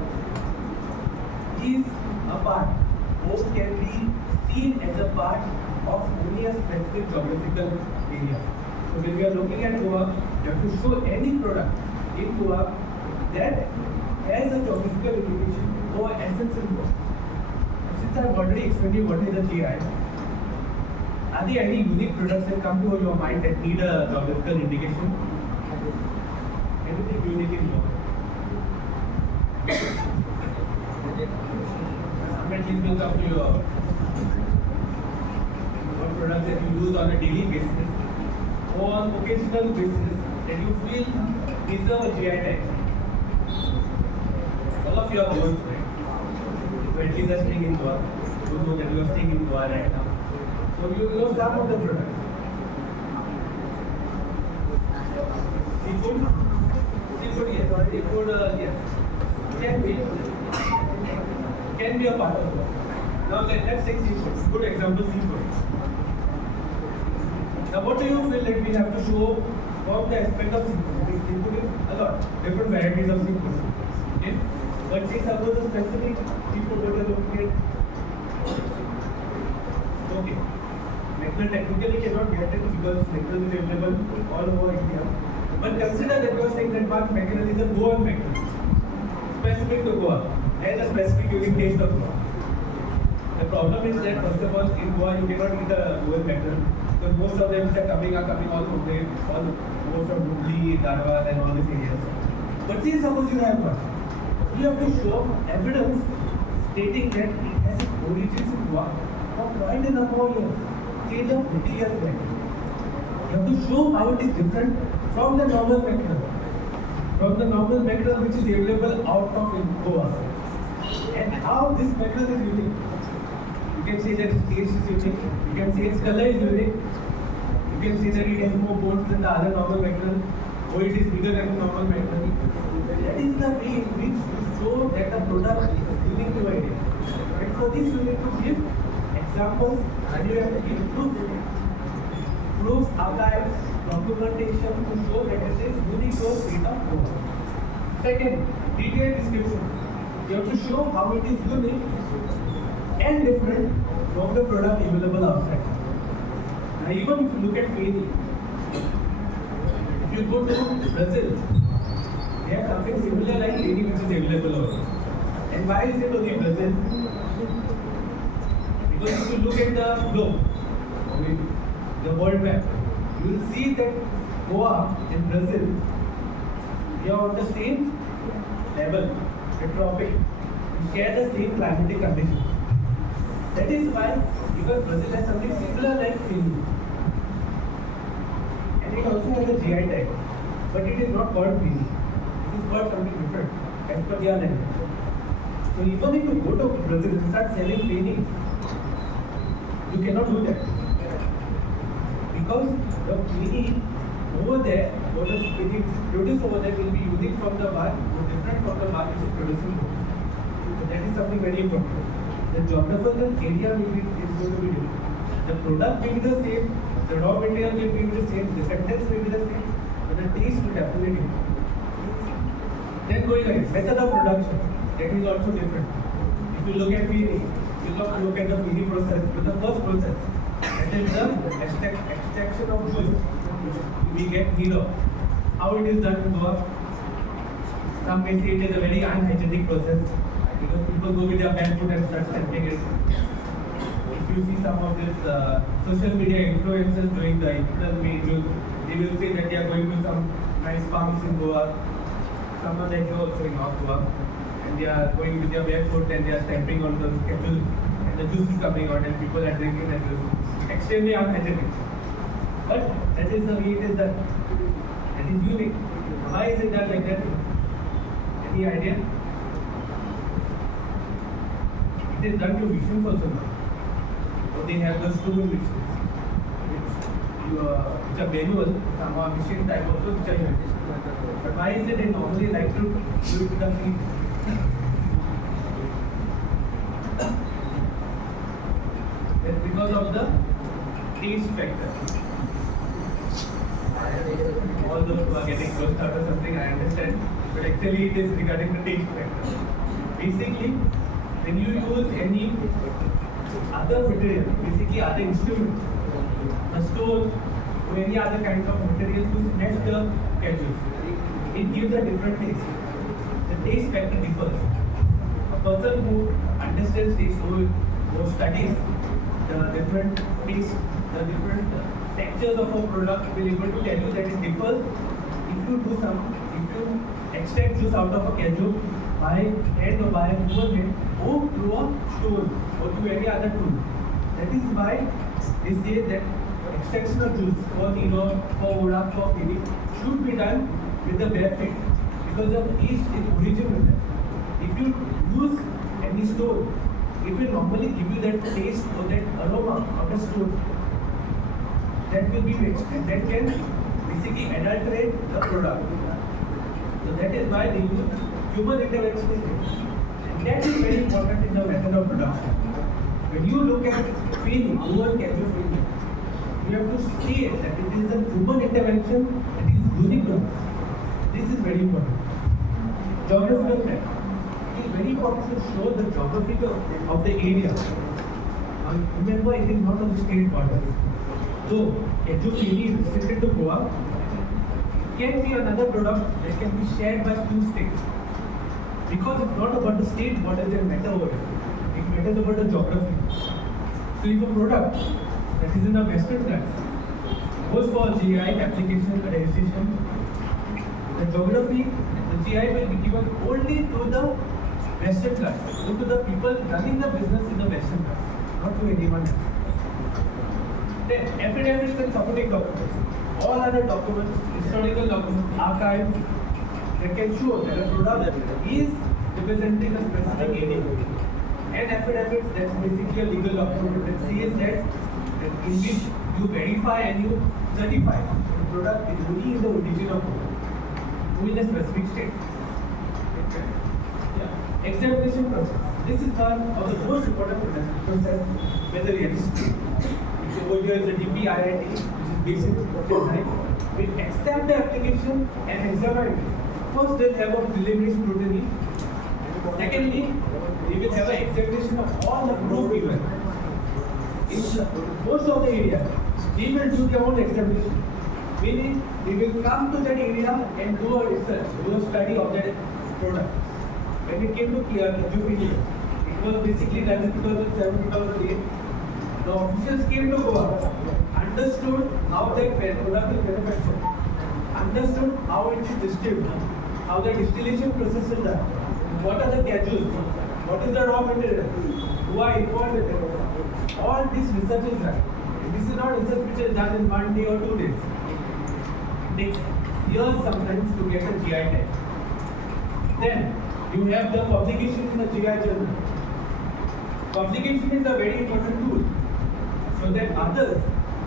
is a part or can be seen as a part of only a specific geographical area. So when we are looking at Goa, you have to show any product in Goa that has a geographical indication or essence in Goa. Since I have already explained you what is a GI, are there any unique products that come to your mind that need a geographical indication? Anything unique in Goa? At least will come to your what products that you use on a daily basis or on occasional basis that you feel deserve a GI tag. All of you are going through it. You at least are staying in Goa. You know that you are staying in Goa right now. So you know some of the products. Seafood? Seafood, yes. Seafood, yes. Can be a part of it. Now let's take seafood. Good example, seafood. Now what do you feel that we have to show from the aspect of seafood? Seafood is a lot, different varieties of seafood. Okay? But say suppose a specific seafood that you are looking at. Okay. Mackerel technically cannot get it because mackerel is available all over India. But consider that you are saying that one mackerel is a Goan mackerel. Specific to Goa. Has a specific unique taste of Goa. The problem is that first of all in Goa you cannot eat a Goan mackerel because most of them which are coming all from there, all go from Hubli, Dharwad and all these areas. But say suppose you have one. You have to show evidence stating that it has its origins in Goa for quite a number of years. Say just 50 years back. You have to show how it is different from the normal mackerel. From the normal mackerel which is available out of Goa. And how this mackerel is unique. You can say that its taste is unique. You can say its color is unique. You can say that it has more bones than the other normal mackerel. Or it is bigger than the normal mackerel. That is the way in which you show that the product is unique to India. And for this you need to give examples and you have to give proofs, archives, documentation to show that it is unique to a state of Goa. Second, detailed description. You have to show how it is unique and different from the product available outside. Now even if you look at Feni, if you go to Brazil, they have something similar like Feni which is available over. And why is it only Brazil? Because if you look at the globe, the world map, you will see that Goa and Brazil, they are on the same level, the tropic, share the same climatic conditions. That is why because Brazil has something similar like Feni. And it also has a GI tag, but it is not called Feni. It is called something different as per their language. So even if you go to Brazil and start selling Feni, you cannot do that. Because the Feni over there, what is Feni produced over there will be unique from the bark, different from the bark which is producing here. So that is something very important. The geographical area will be is going to be different. The product will be the same, the raw material will be the same, the contents will be the same, but the taste will definitely be different. Then going ahead, method of production, that is also different. If you look at Feni, you look at the Feni process, with the first process, that is the extraction of juice, which we get here. How it is done in Goa? Some may say it is a very unhygienic process because people go with their barefoot and start stamping it. If you see some of these social media influencers doing the April, May, June, they will say that they are going to some nice farms in Goa, someone like you also in North Goa, and they are going with their barefoot and they are stamping on the kettle and the juice is coming out and people are drinking that juice. Extremely unhygienic. But that is the way it is done. That is unique. Why is it done like that? Any idea? It is done to missions also now. So they have those two missions, which are manual, some are machine type also which are used. But why is it they normally like to do it with the feet? That's because of the taste factor. All those who are getting close out or something, I understand, but actually it is regarding the taste factor. Basically, when you use any other material, basically other instrument, a stone, or any other kind of material to smash the cashews, it gives a different taste. The taste factor differs. A person who understands taste, who studies the different taste, the different textures of a product will be able to tell you that it differs. If you extract juice out of a cashew, by hand or by a human hand or through a stone or through any other tool. That is why they say that extraction of juice for for Oda, for feeding should be done with the bare feet because the yeast is original. If you use any stone, it will normally give you that taste or that aroma of a stone that will be mixed and that can basically adulterate the product. So that is why they use human intervention in it. And that is very important in the method of production. When you look at feeding, human casual feeding, you have to see that it is a human intervention that is unique to us. This is very important. Geographical map. It is very important to show the geographical of the area. Remember, it is not on the state borders. So, cajupini is restricted to Goa. It can be another product that can be shared by two states. Because it's not about the state borders that matter over it. It matters about the geography. So, if a product that is in the Western Ghats goes for GI application or registration, the geography, the GI will be given only to the Western Ghats, or to the people running the business in the Western Ghats, not to anyone else. Then, affidavits and supporting documents. All other documents, historical documents, archives, that can show that a product is representing a specific area. And affidavits, that's basically a legal document that says that in which you verify and you certify the product is only in the origin of who in a specific state. Okay. Yeah. Examination process. This is one of the most important process whether registry. Over here is the DPIIT, which is basic design. We accept the application and examine it. First, they'll have a preliminary scrutiny. Secondly, they will have an examination of all the proof given. In most of the areas, we will do their own examination. Meaning, we will come to that area and do a research, do a study of that product. When it came to Geographical, it was basically done in 2007, 2008. The officials came to Goa, understood how that product is manufactured, understood how it is distilled, how the distillation process is done, what are the cajules, what is the raw material, who are involved with it. All this research is done. This is not research which is done in 1 day or 2 days. It takes years sometimes to get a GI tag. Then you have the publication in the GI journal. Publication is a very important tool so that others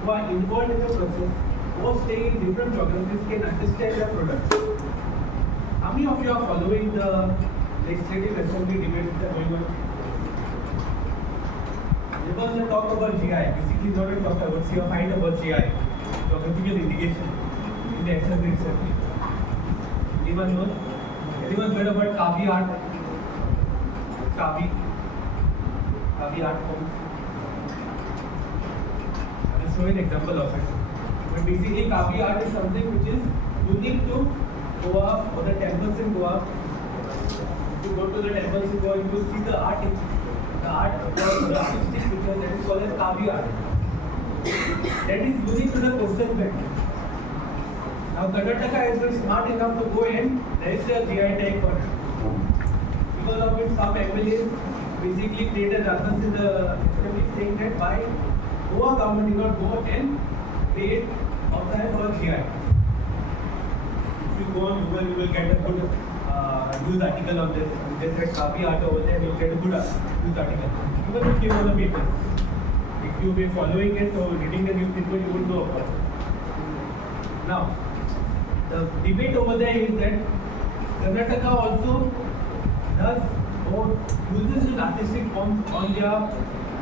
who are involved in the process or staying in different geographies can understand the product. How many of you are following the legislative assembly debates that are going on? There was a talk about GI. Basically, not a talk about, see a find about GI, geographical indication in the assembly itself. Anyone knows? Anyone heard about Kavi art? Kavi art forms. I will show you an example of it. But basically, Kavi art is something which is unique to Goa or the temples in Goa. If you go to the temples in Goa, you will see the art, the artistic picture that is called as Kavi art. That is unique to the coastal belt. Now, Karnataka has been smart enough to go and register a GI tag for it. Because of it, some MLAs basically created ruckus in the assembly saying that why Goa government did not go and create apply for GI. If you go on Google, you will get a good news article on this. They said Kavi art over there, you will get a good news article. Even if you on the papers. If you were following it or reading the newspaper, you would know about it. Now, the debate over there is that Karnataka also does or uses these artistic forms on their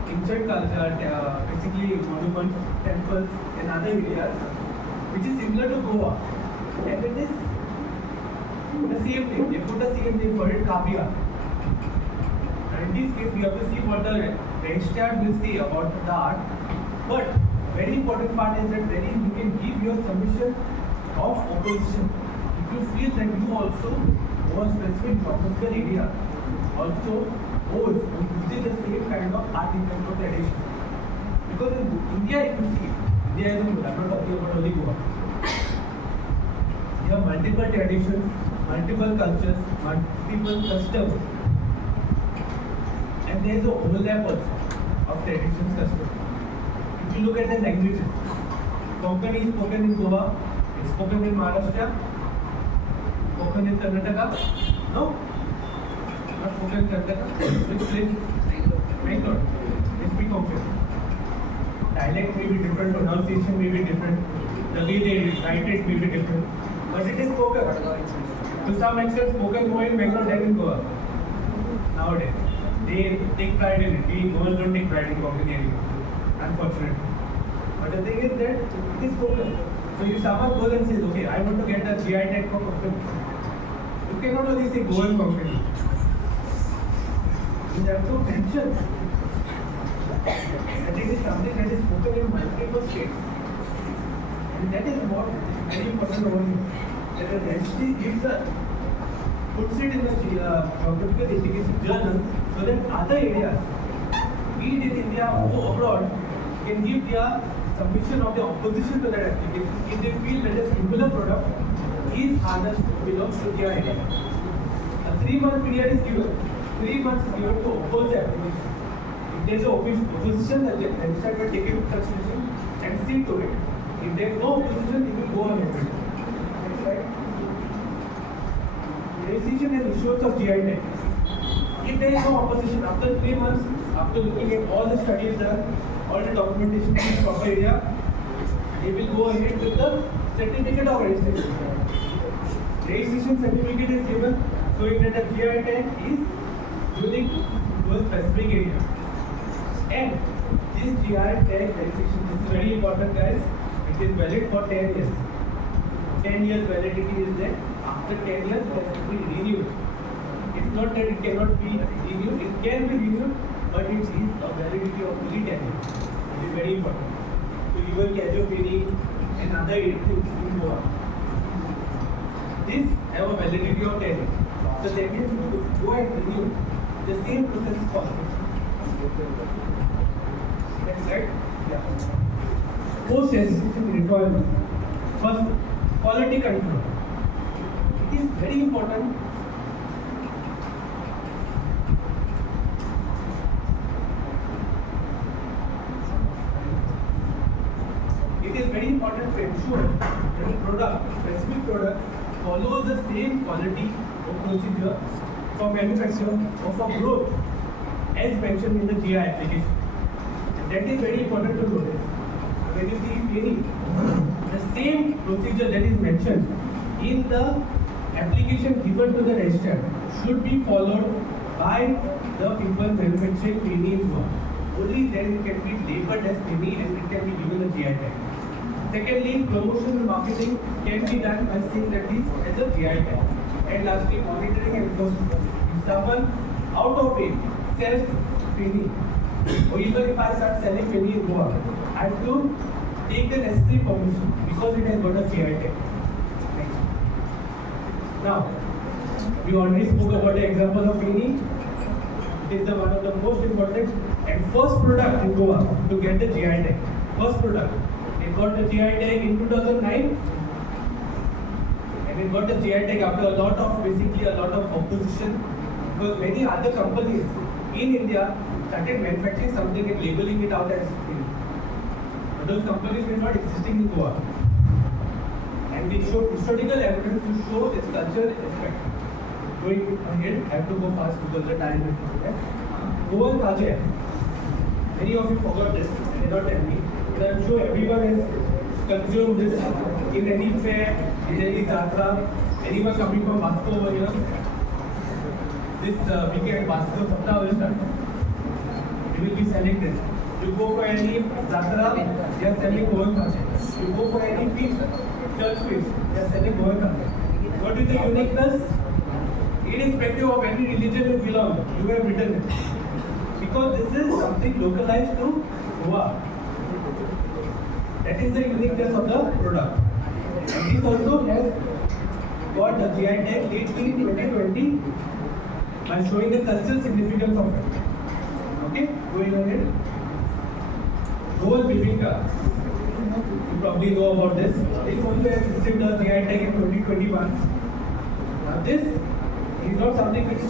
ancient culture, basically monuments, temples, and other areas, which is similar to Goa. And it is the same thing. They put the same thing for it, Kavi art. And in this case, we have to see what the registrar will say about the art. But very important part is that wherein you can give your submission of opposition. If you feel that you also own specific geographical area, also owes or uses the same kind of art in terms of tradition. Because in India, if you see, India is in, I'm not talking about only Goa. You have multiple traditions, multiple cultures, multiple customs, and there is a overlap also of traditions, customs. If you look at the languages, Konkani is spoken in Goa, it's spoken in Maharashtra, spoken in Karnataka. No, not spoken in Karnataka. Which place? Bangalore. They speak Konkani. Dialect may be different, pronunciation may be different, the way they write it may be different, but it is spoken. To some extent, spoken more in Bangalore than in Goa. Nowadays, they take pride in it. We Goans don't take pride in Konkani anymore, unfortunately. But the thing is that it is spoken. So if someone goes and says, okay, I want to get a GI tag for Konkani, you cannot only say Goan Konkani. You have to mention that it is something that is spoken in multiple states. And that is what is very important over here. That the registry gives puts it in the geographical indication journal so that other areas, be it in India or abroad, can give their submission of their opposition to that application if they feel that a singular product is harnessed belongs to their area. A 3-month period is given. 3 months is given to oppose the application. If there is an opposition, the registrar will take it into consideration and see to it. If there is no opposition, it will go on with it. Right? Registration and issuance of GI tag. If there is no opposition, after 3 months, after looking at all the studies done, all the documentation in the proper area, they will go ahead with the certificate of registration. Registration certificate is given showing that the GI tag is unique to a specific area. And this GI tag registration is very important, guys. It is valid for 10 years. 10 years validity is there. After 10 years, it has to be renewed. It's not that it cannot be renewed. It can be renewed, but it is a validity of only 10 years. It is very important. So even Geographical and other things in Goa, this have a validity of 10 years. After 10 years, you go and renew. The same process is possible. That's right? Yeah. Post-registration requirement. First, quality control. It is very important. It is very important to ensure that the product, specific product, follows the same quality or procedure for manufacture or for growth as mentioned in the GI application. And that is very important to notice. When you see any, the same procedure that is mentioned in the application given to the registrar should be followed by the people manufacturing penny in Goa. Only then it can be labeled as penny and it can be given a GI tag. Secondly, promotion and marketing can be done by saying that this as a GI tag. And lastly, monitoring and enforcement. If someone out of it sells penny, or even if I start selling penny in Goa, I have to take the necessary permission because it has got a GI tag. Now, we already spoke about the example of penny. It is one of the most important and first product in Goa to get the GI tag. First product. It got the GI tag in 2009 and it got the GI tag after a lot of opposition because many other companies in India started manufacturing something and labeling it out as penny. But those companies were not existing in Goa. And they showed historical evidence to show its cultural aspect. Going ahead, I have to go fast because the time is there. Goan Kaje. Many of you forgot this, and did not tell me. But I'm sure everyone has consumed this in any fair, in any jatra. Anyone coming from Vasco over here? This weekend, Vasco Saptah will start. You will be selling this. You go for any jatra, they are selling Goan Kaje. You go for any feast, church feast, they are selling Goan Kaje. What is the uniqueness? Irrespective of any religion you belong, you have written it. Because this is something localized to Goa. That is the uniqueness of the product. And this also has got the GI tag lately in 2020 by showing the cultural significance of it. Okay, going ahead. Goan Bibinka. You probably know about this. This also has received a GI tag in 2021. Now this is not something which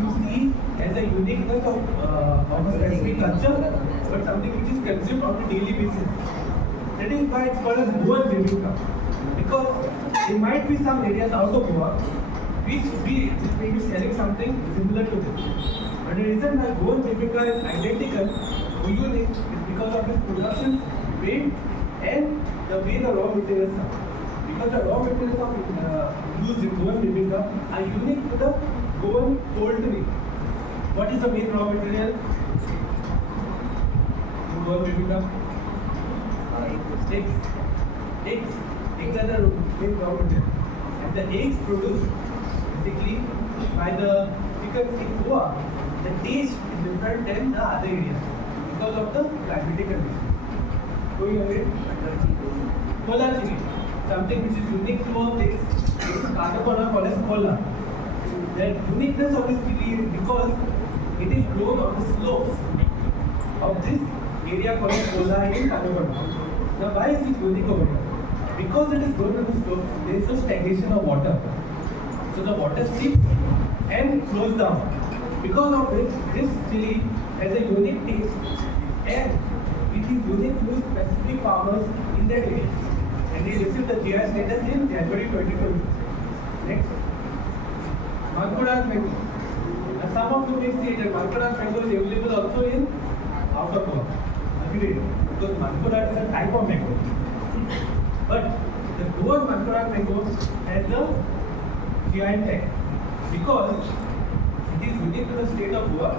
you see as a uniqueness of a specific culture, but something which is consumed on a daily basis. That is why it's called as Goan Bibika. Because there might be some areas out of Goa which may be selling something similar to this. But the reason why Goan Bibika is identical or unique is because of its production, weight, and the way the raw materials are. Because the raw materials used in Goan Bibika are unique to the Goan poultry. What is the main raw material in Goan Bibika? Eggs. Eggs are the main raw material. And the eggs produced basically by the chickens in Goa, the taste is different than the other areas because of the climatic conditions. Going ahead, Kola chili, something which is unique to our place is Katakona called as Kola. The uniqueness of this chili is because it is grown on the slopes of this area called Kola in Katakona. Now why is it unique over here? Because it is grown on the slopes, there is no stagnation of water. So the water seeps and flows down. Because of which this chili has a unique taste and it is unique to specific farmers in that area. And they received the GI status in January 2020. Next. Mangodas mango. Now some of you may say that Mangodas mango is available also in outer Goa. Agreed. Because Mangodas is a type of mango. But the Goan Mangodas mango has a GI tag because it is unique to the state of Goa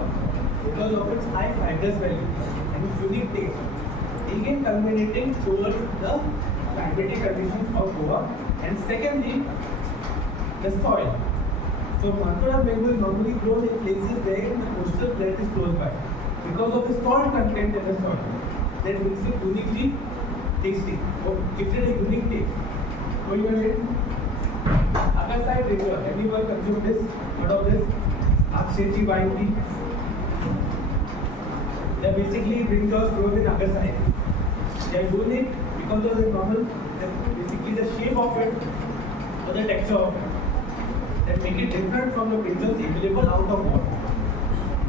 because of its high fibrous value and its unique taste. Again culminating towards the climatic conditions of Goa, and secondly, the soil. So Mangodas mango is normally grown in places where the coastal belt is close by because of the salt content in the soil that makes it uniquely tasty or gives it a unique taste. Going ahead, Agasai brinjal. Anyone consume this? Heard of this? Akshechi wine tea. They are basically brinjals grown in Agasai. They are unique because of the normal, basically the shape of it or the texture of it that make it different from the brinjals available out of water.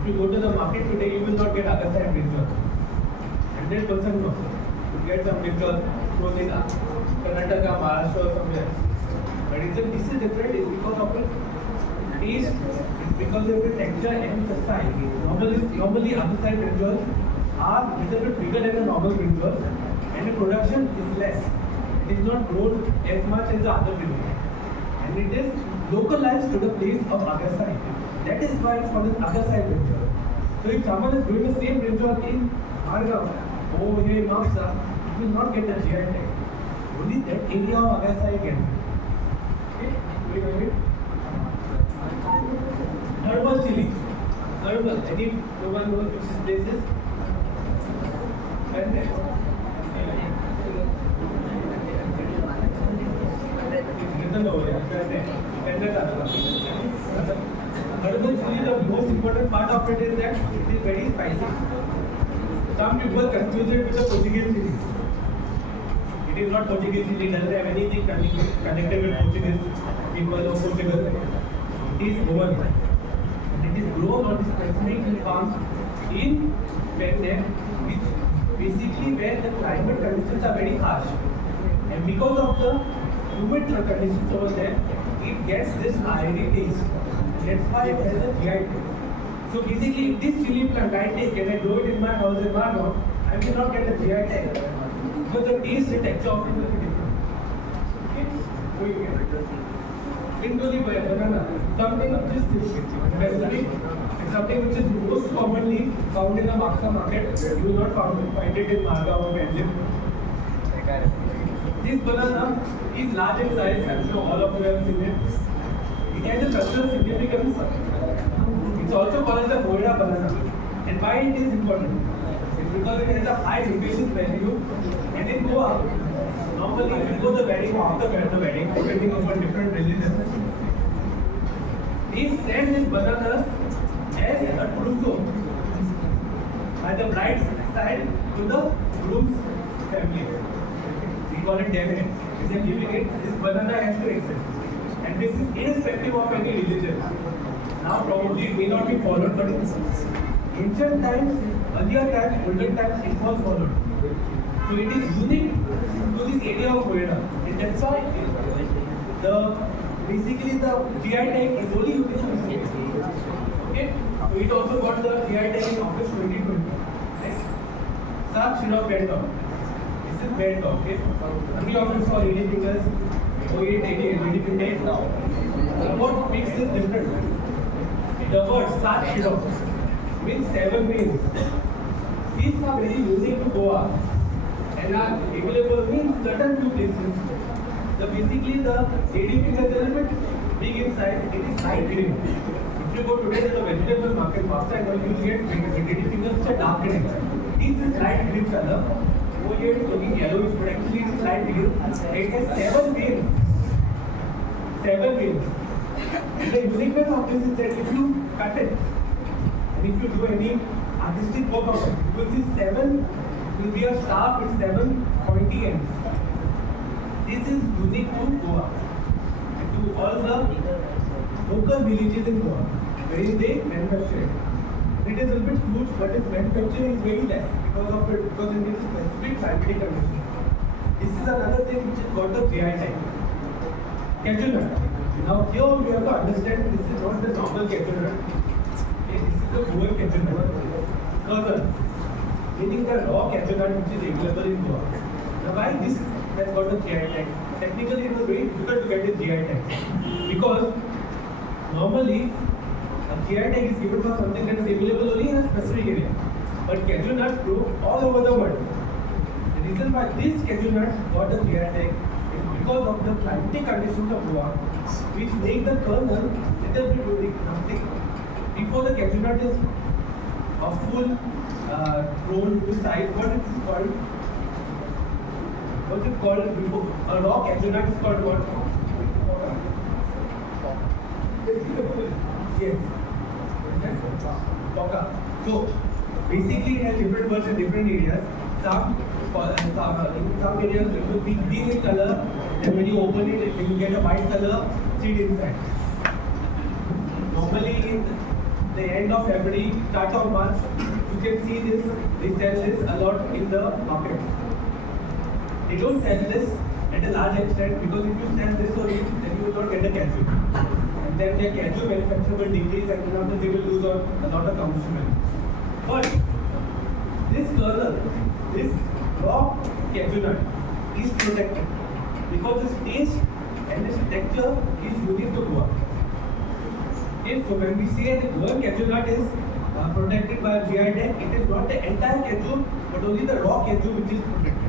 If you go to the market today, you will not get Agasai brinjal. 100% no. You get some brinjal grown in Karnataka, Maharashtra or somewhere. But reason this is different is because of its taste, it's because of the texture and the size. Normally other side brinjals are a little bit bigger than the normal brinjals and the production is less. It is not grown as much as the other brinjals. And it is localized to the place of Agasai. That is why it's called as Agasai brinjal. So if someone is growing the same brinjal in Margam, here in Mamsa, it will not get the GI tag. Only that area of Agasai can. Okay, wait a minute. Herbal chili. Herbal. No one knows which place is? Herbal chili, the most important part of it is that it is very spicy. Some people confuse it with the Portuguese chili. It is not Portuguese chili, it doesn't have anything connected with Portuguese people or Portugal. It is Goan. It is grown on specific farms in Penne, which basically where the climate conditions are very harsh. And because of the humid conditions over there, it gets this iry taste. That's why it has a GI taste. So basically, if this chili plant I take and I grow it in my house in Margam, I will not get the GI tag. So the taste and texture of it will be different. Okay? Indoli banana, something which is specific, and something which is most commonly found in the Maksa market. You will not find it in Margam or Benjamin. This banana is large in size. I'm sure all of you have seen it. It has a cultural significance. It's also called as the Moira banana. And why it is important? It's because it has a high nutritious value. And in Goa, normally before the wedding or after the wedding, depending upon different religions, they send this banana as a trousseau by the bride's side to the groom's family. We call it demerit. If they are giving it, this banana has to exist. and this is irrespective of any religion. Now probably it may not be followed, but in ancient times, earlier times, olden times, it was followed. So it is unique to this area of Noida, and that's why basically the GI tag is only unique to this area. Okay, so it also got the GI tag in August 2020. Next, Shark Shiro Bear Dog. This is bear dog. Okay, we often saw lady fingers, 08, 88, lady fingers. What makes this different? The word Shark Shiro means 7 wings. These are very unique to Goa and are available in certain few places. Basically the lady finger is a little bit big in size. It is light green. If you go today to the vegetable market, outside, you will get lady fingers which are dark green. This is light green color. Over here it is looking yellowish, but actually it is light green. It has 7 wings. 7 wings. And the uniqueness of this is that if you cut it and if you do any artistic work of it, you will see 7 will be a sharp with 7 pointy ends. This is unique to Goa and to all the local villages in Goa wherein they manufacture it. It is a little bit huge, but its manufacturing is very less because it needs specific scientific conditions. This is another thing which has got the GI tag. Cashew nut. Now here we have to understand this is not the normal cashew nut. Okay, this is the Goan cashew nut. Kernel, meaning the raw cashew nut which is available in Goa. Now why this has got the GI tag? Technically it was very difficult to get the GI tag because normally a GI tag is given for something that is available only in a specific area. But cashew nuts grow all over the world. The reason why this cashew nut got the GI tag is because of the climatic conditions of Goa, which make the kernel little bit unique. Nothing. Before the cashew nut is a full grown to size, what it is called? What's it called before? A raw cashew nut is called what? Yes. Poka. So basically it has different words in different areas. In some areas it will be green in color, then when you open it, you will get a white color seed inside. Normally in the end of February, start of March, you can see this, they sell this a lot in the market. They don't sell this at a large extent because if you sell this only, then you will not get the cashew. And then their cashew manufacture will decrease and then they will lose out a lot of commercial value. But this kernel, this raw cashew nut is protected because its taste and its texture is unique to Goa. Okay, so when we say the Goan cashew nut is protected by a GI tag, it is not the entire cashew but only the raw cashew which is protected.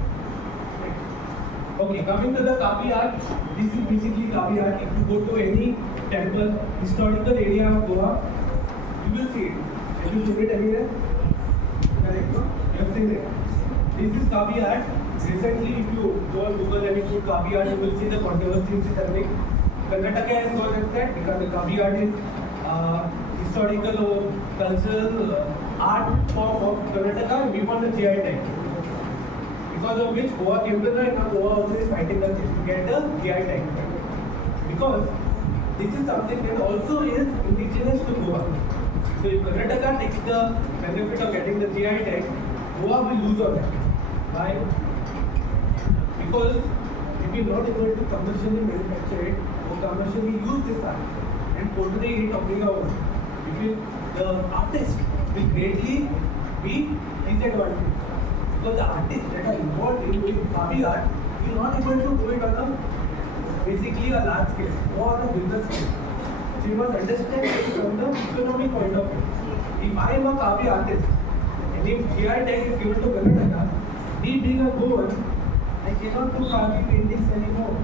Okay, coming to the Kavi art, this is basically Kavi art. If you go to any temple, historical area of Goa, you will see it. Have you seen it anywhere? Correct, no? You have seen it. This is Kavi art. Recently, if you go on Google and you put Kavi art, you will see the controversy which is happening. Karnataka has got that because the Kavi art is historical or cultural art form of Karnataka. We want the GI tag. Because of which Goa came to the and now Goa also is fighting us to get the GI tag. Because this is something that also is indigenous to Goa. So if Karnataka takes the benefit of getting the GI tag, Goa will lose on that. Why? Because if we are not able to commercially manufacture it or commercially use this art and portray it on our own, the artist will greatly be disadvantaged. Because the artists that are involved in doing Kavi art will not able to do it on a basically a large scale or on a business scale. So you must understand it from the economic point of view. If I am a Kavi artist and if GI tag is given to Karnataka, me being a Goan, I cannot do Kavi paintings anymore.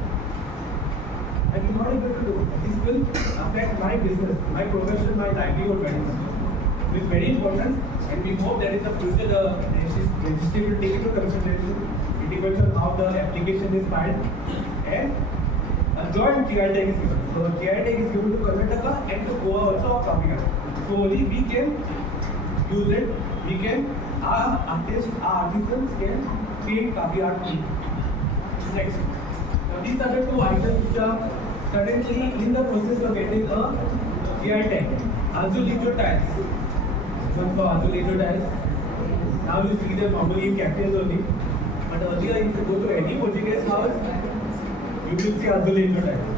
I will not able to do it. This will affect my business, my profession, my livelihood very much. It is very important and we hope that in the future the registry will take into consideration. It depends on how the application is filed and a joint GI tag is given. So GI tag is given to Karnataka and to Goa also of Kavi art. So only we can use it, we can, our artists, our artisans can paint Kavi art. Next. Now these are the two items which are currently in the process of getting a GI tag. Azulejo tiles. One for Azulejo tiles. Now you see them normally in cafes only. But earlier, if you go to any Portuguese house, you will see Azulejo tiles.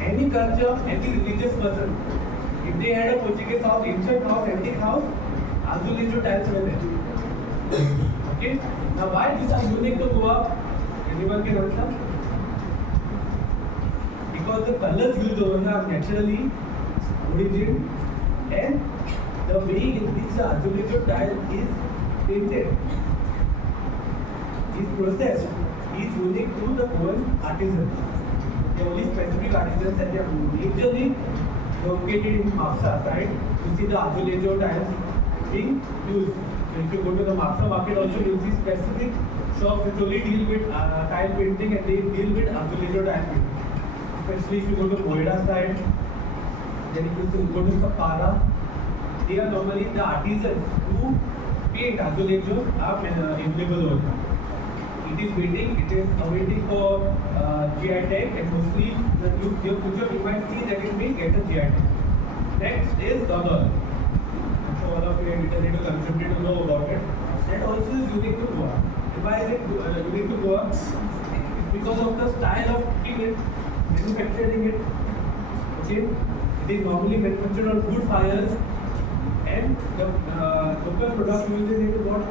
Any culture, any religious person, if they had a Portuguese house, ancient house, antique house, Azulejo tiles were there. Okay? Now why these are unique to Goa? Anyone can answer? Because the colors used over here are naturally origin and the way in which the Azulejo tile is painted, is processed, is unique to the Goan artisans. They are only specific artisans and they are majorly located in Mapsa side. You see the Azulejo tiles being used. So if you go to the Mapsa market also, you will see specific shops which only deal with tile painting and they deal with Azulejo tile painting. Especially if you go to Moira side, then if you go to Sapara, they are normally the artisans who paint Azulejos are available over here. It is awaiting for GI tag, and mostly the near future you might see that it may get a GI tag. Next is Dodol. I'm sure all of you are little contributed to know about it. That also is unique to Goa. And why is it unique to Goa? It's because of the style of cooking it, manufacturing it. Okay, it is normally manufactured on wood fires, and the local product used in it is what?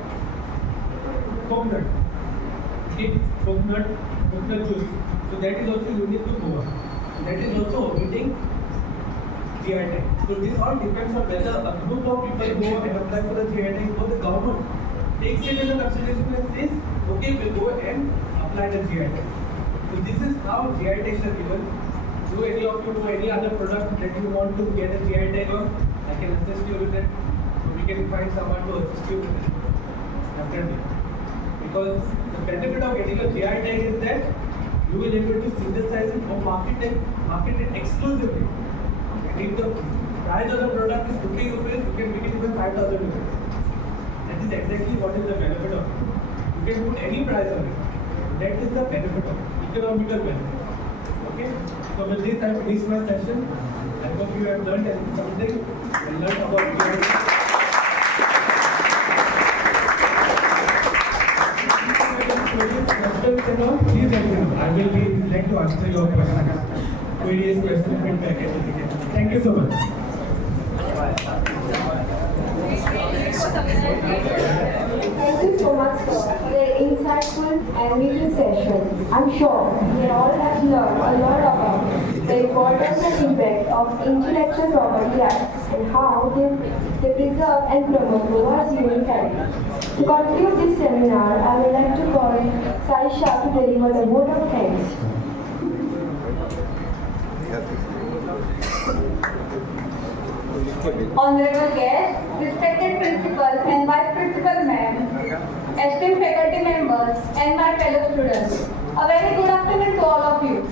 Coconut. Coconut juice. So that is also unique to Goa. That is also awaiting GI tag. So this all depends on whether a group of people go and apply for the GI tag or the government takes it into consideration and says, okay, we'll go and apply the GI tag. So this is how GI tags are given. Do any of you know any other product that you want to get a GI tag on? I can assist you with it. So we can find someone to assist you with it. Definitely. Because the benefit of getting a GI tag is that you will be able to synthesize it or market it exclusively. And if the price of the product is 50 rupees, you can make it even 5,000 rupees. That is exactly what is the benefit of it. You can put any price on it. That is the benefit of it, economical benefit. Okay? So with this I finish my session. I hope you have learned something and learned about GI. Please let me know. I will be glad to answer your questions. Various questions, feedback, everything. Thank you so much. Thank you so much, sir, for the insightful and meaningful session. I'm sure we all have learned a lot about the importance and impact of intellectual property rights and how they preserve and promote Goa's unique heritage. To conclude this seminar, I would like to call Saisha to deliver the vote of thanks. Honorable guests, respected principal and vice principal ma'am, esteemed faculty members and my fellow students, a very good afternoon to all of you.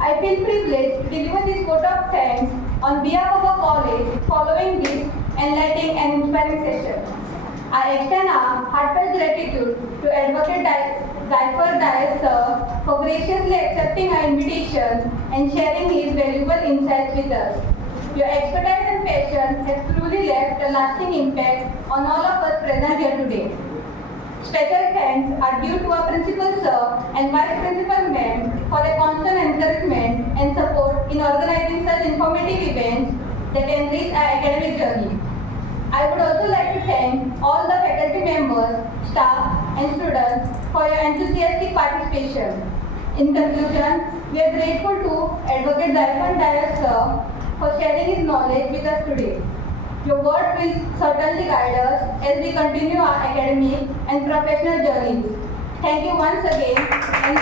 I feel privileged to deliver this vote of thanks on behalf of our college following this enlightening and inspiring session. I extend our heartfelt gratitude to Advocate Zafar Dias sir for graciously accepting our invitation and sharing his valuable insights with us. Your expertise and passion has truly left a lasting impact on all of us present here today. Special thanks are due to our principal sir and vice principal ma'am for their constant encouragement and support in organizing such informative events that enrich our academic journey. I would also like to thank all the faculty members, staff and students for your enthusiastic participation. In conclusion, we are grateful to Advocate Zafar Dias sir for sharing his knowledge with us today. Your words will certainly guide us as we continue our academic and professional journeys. Thank you once again and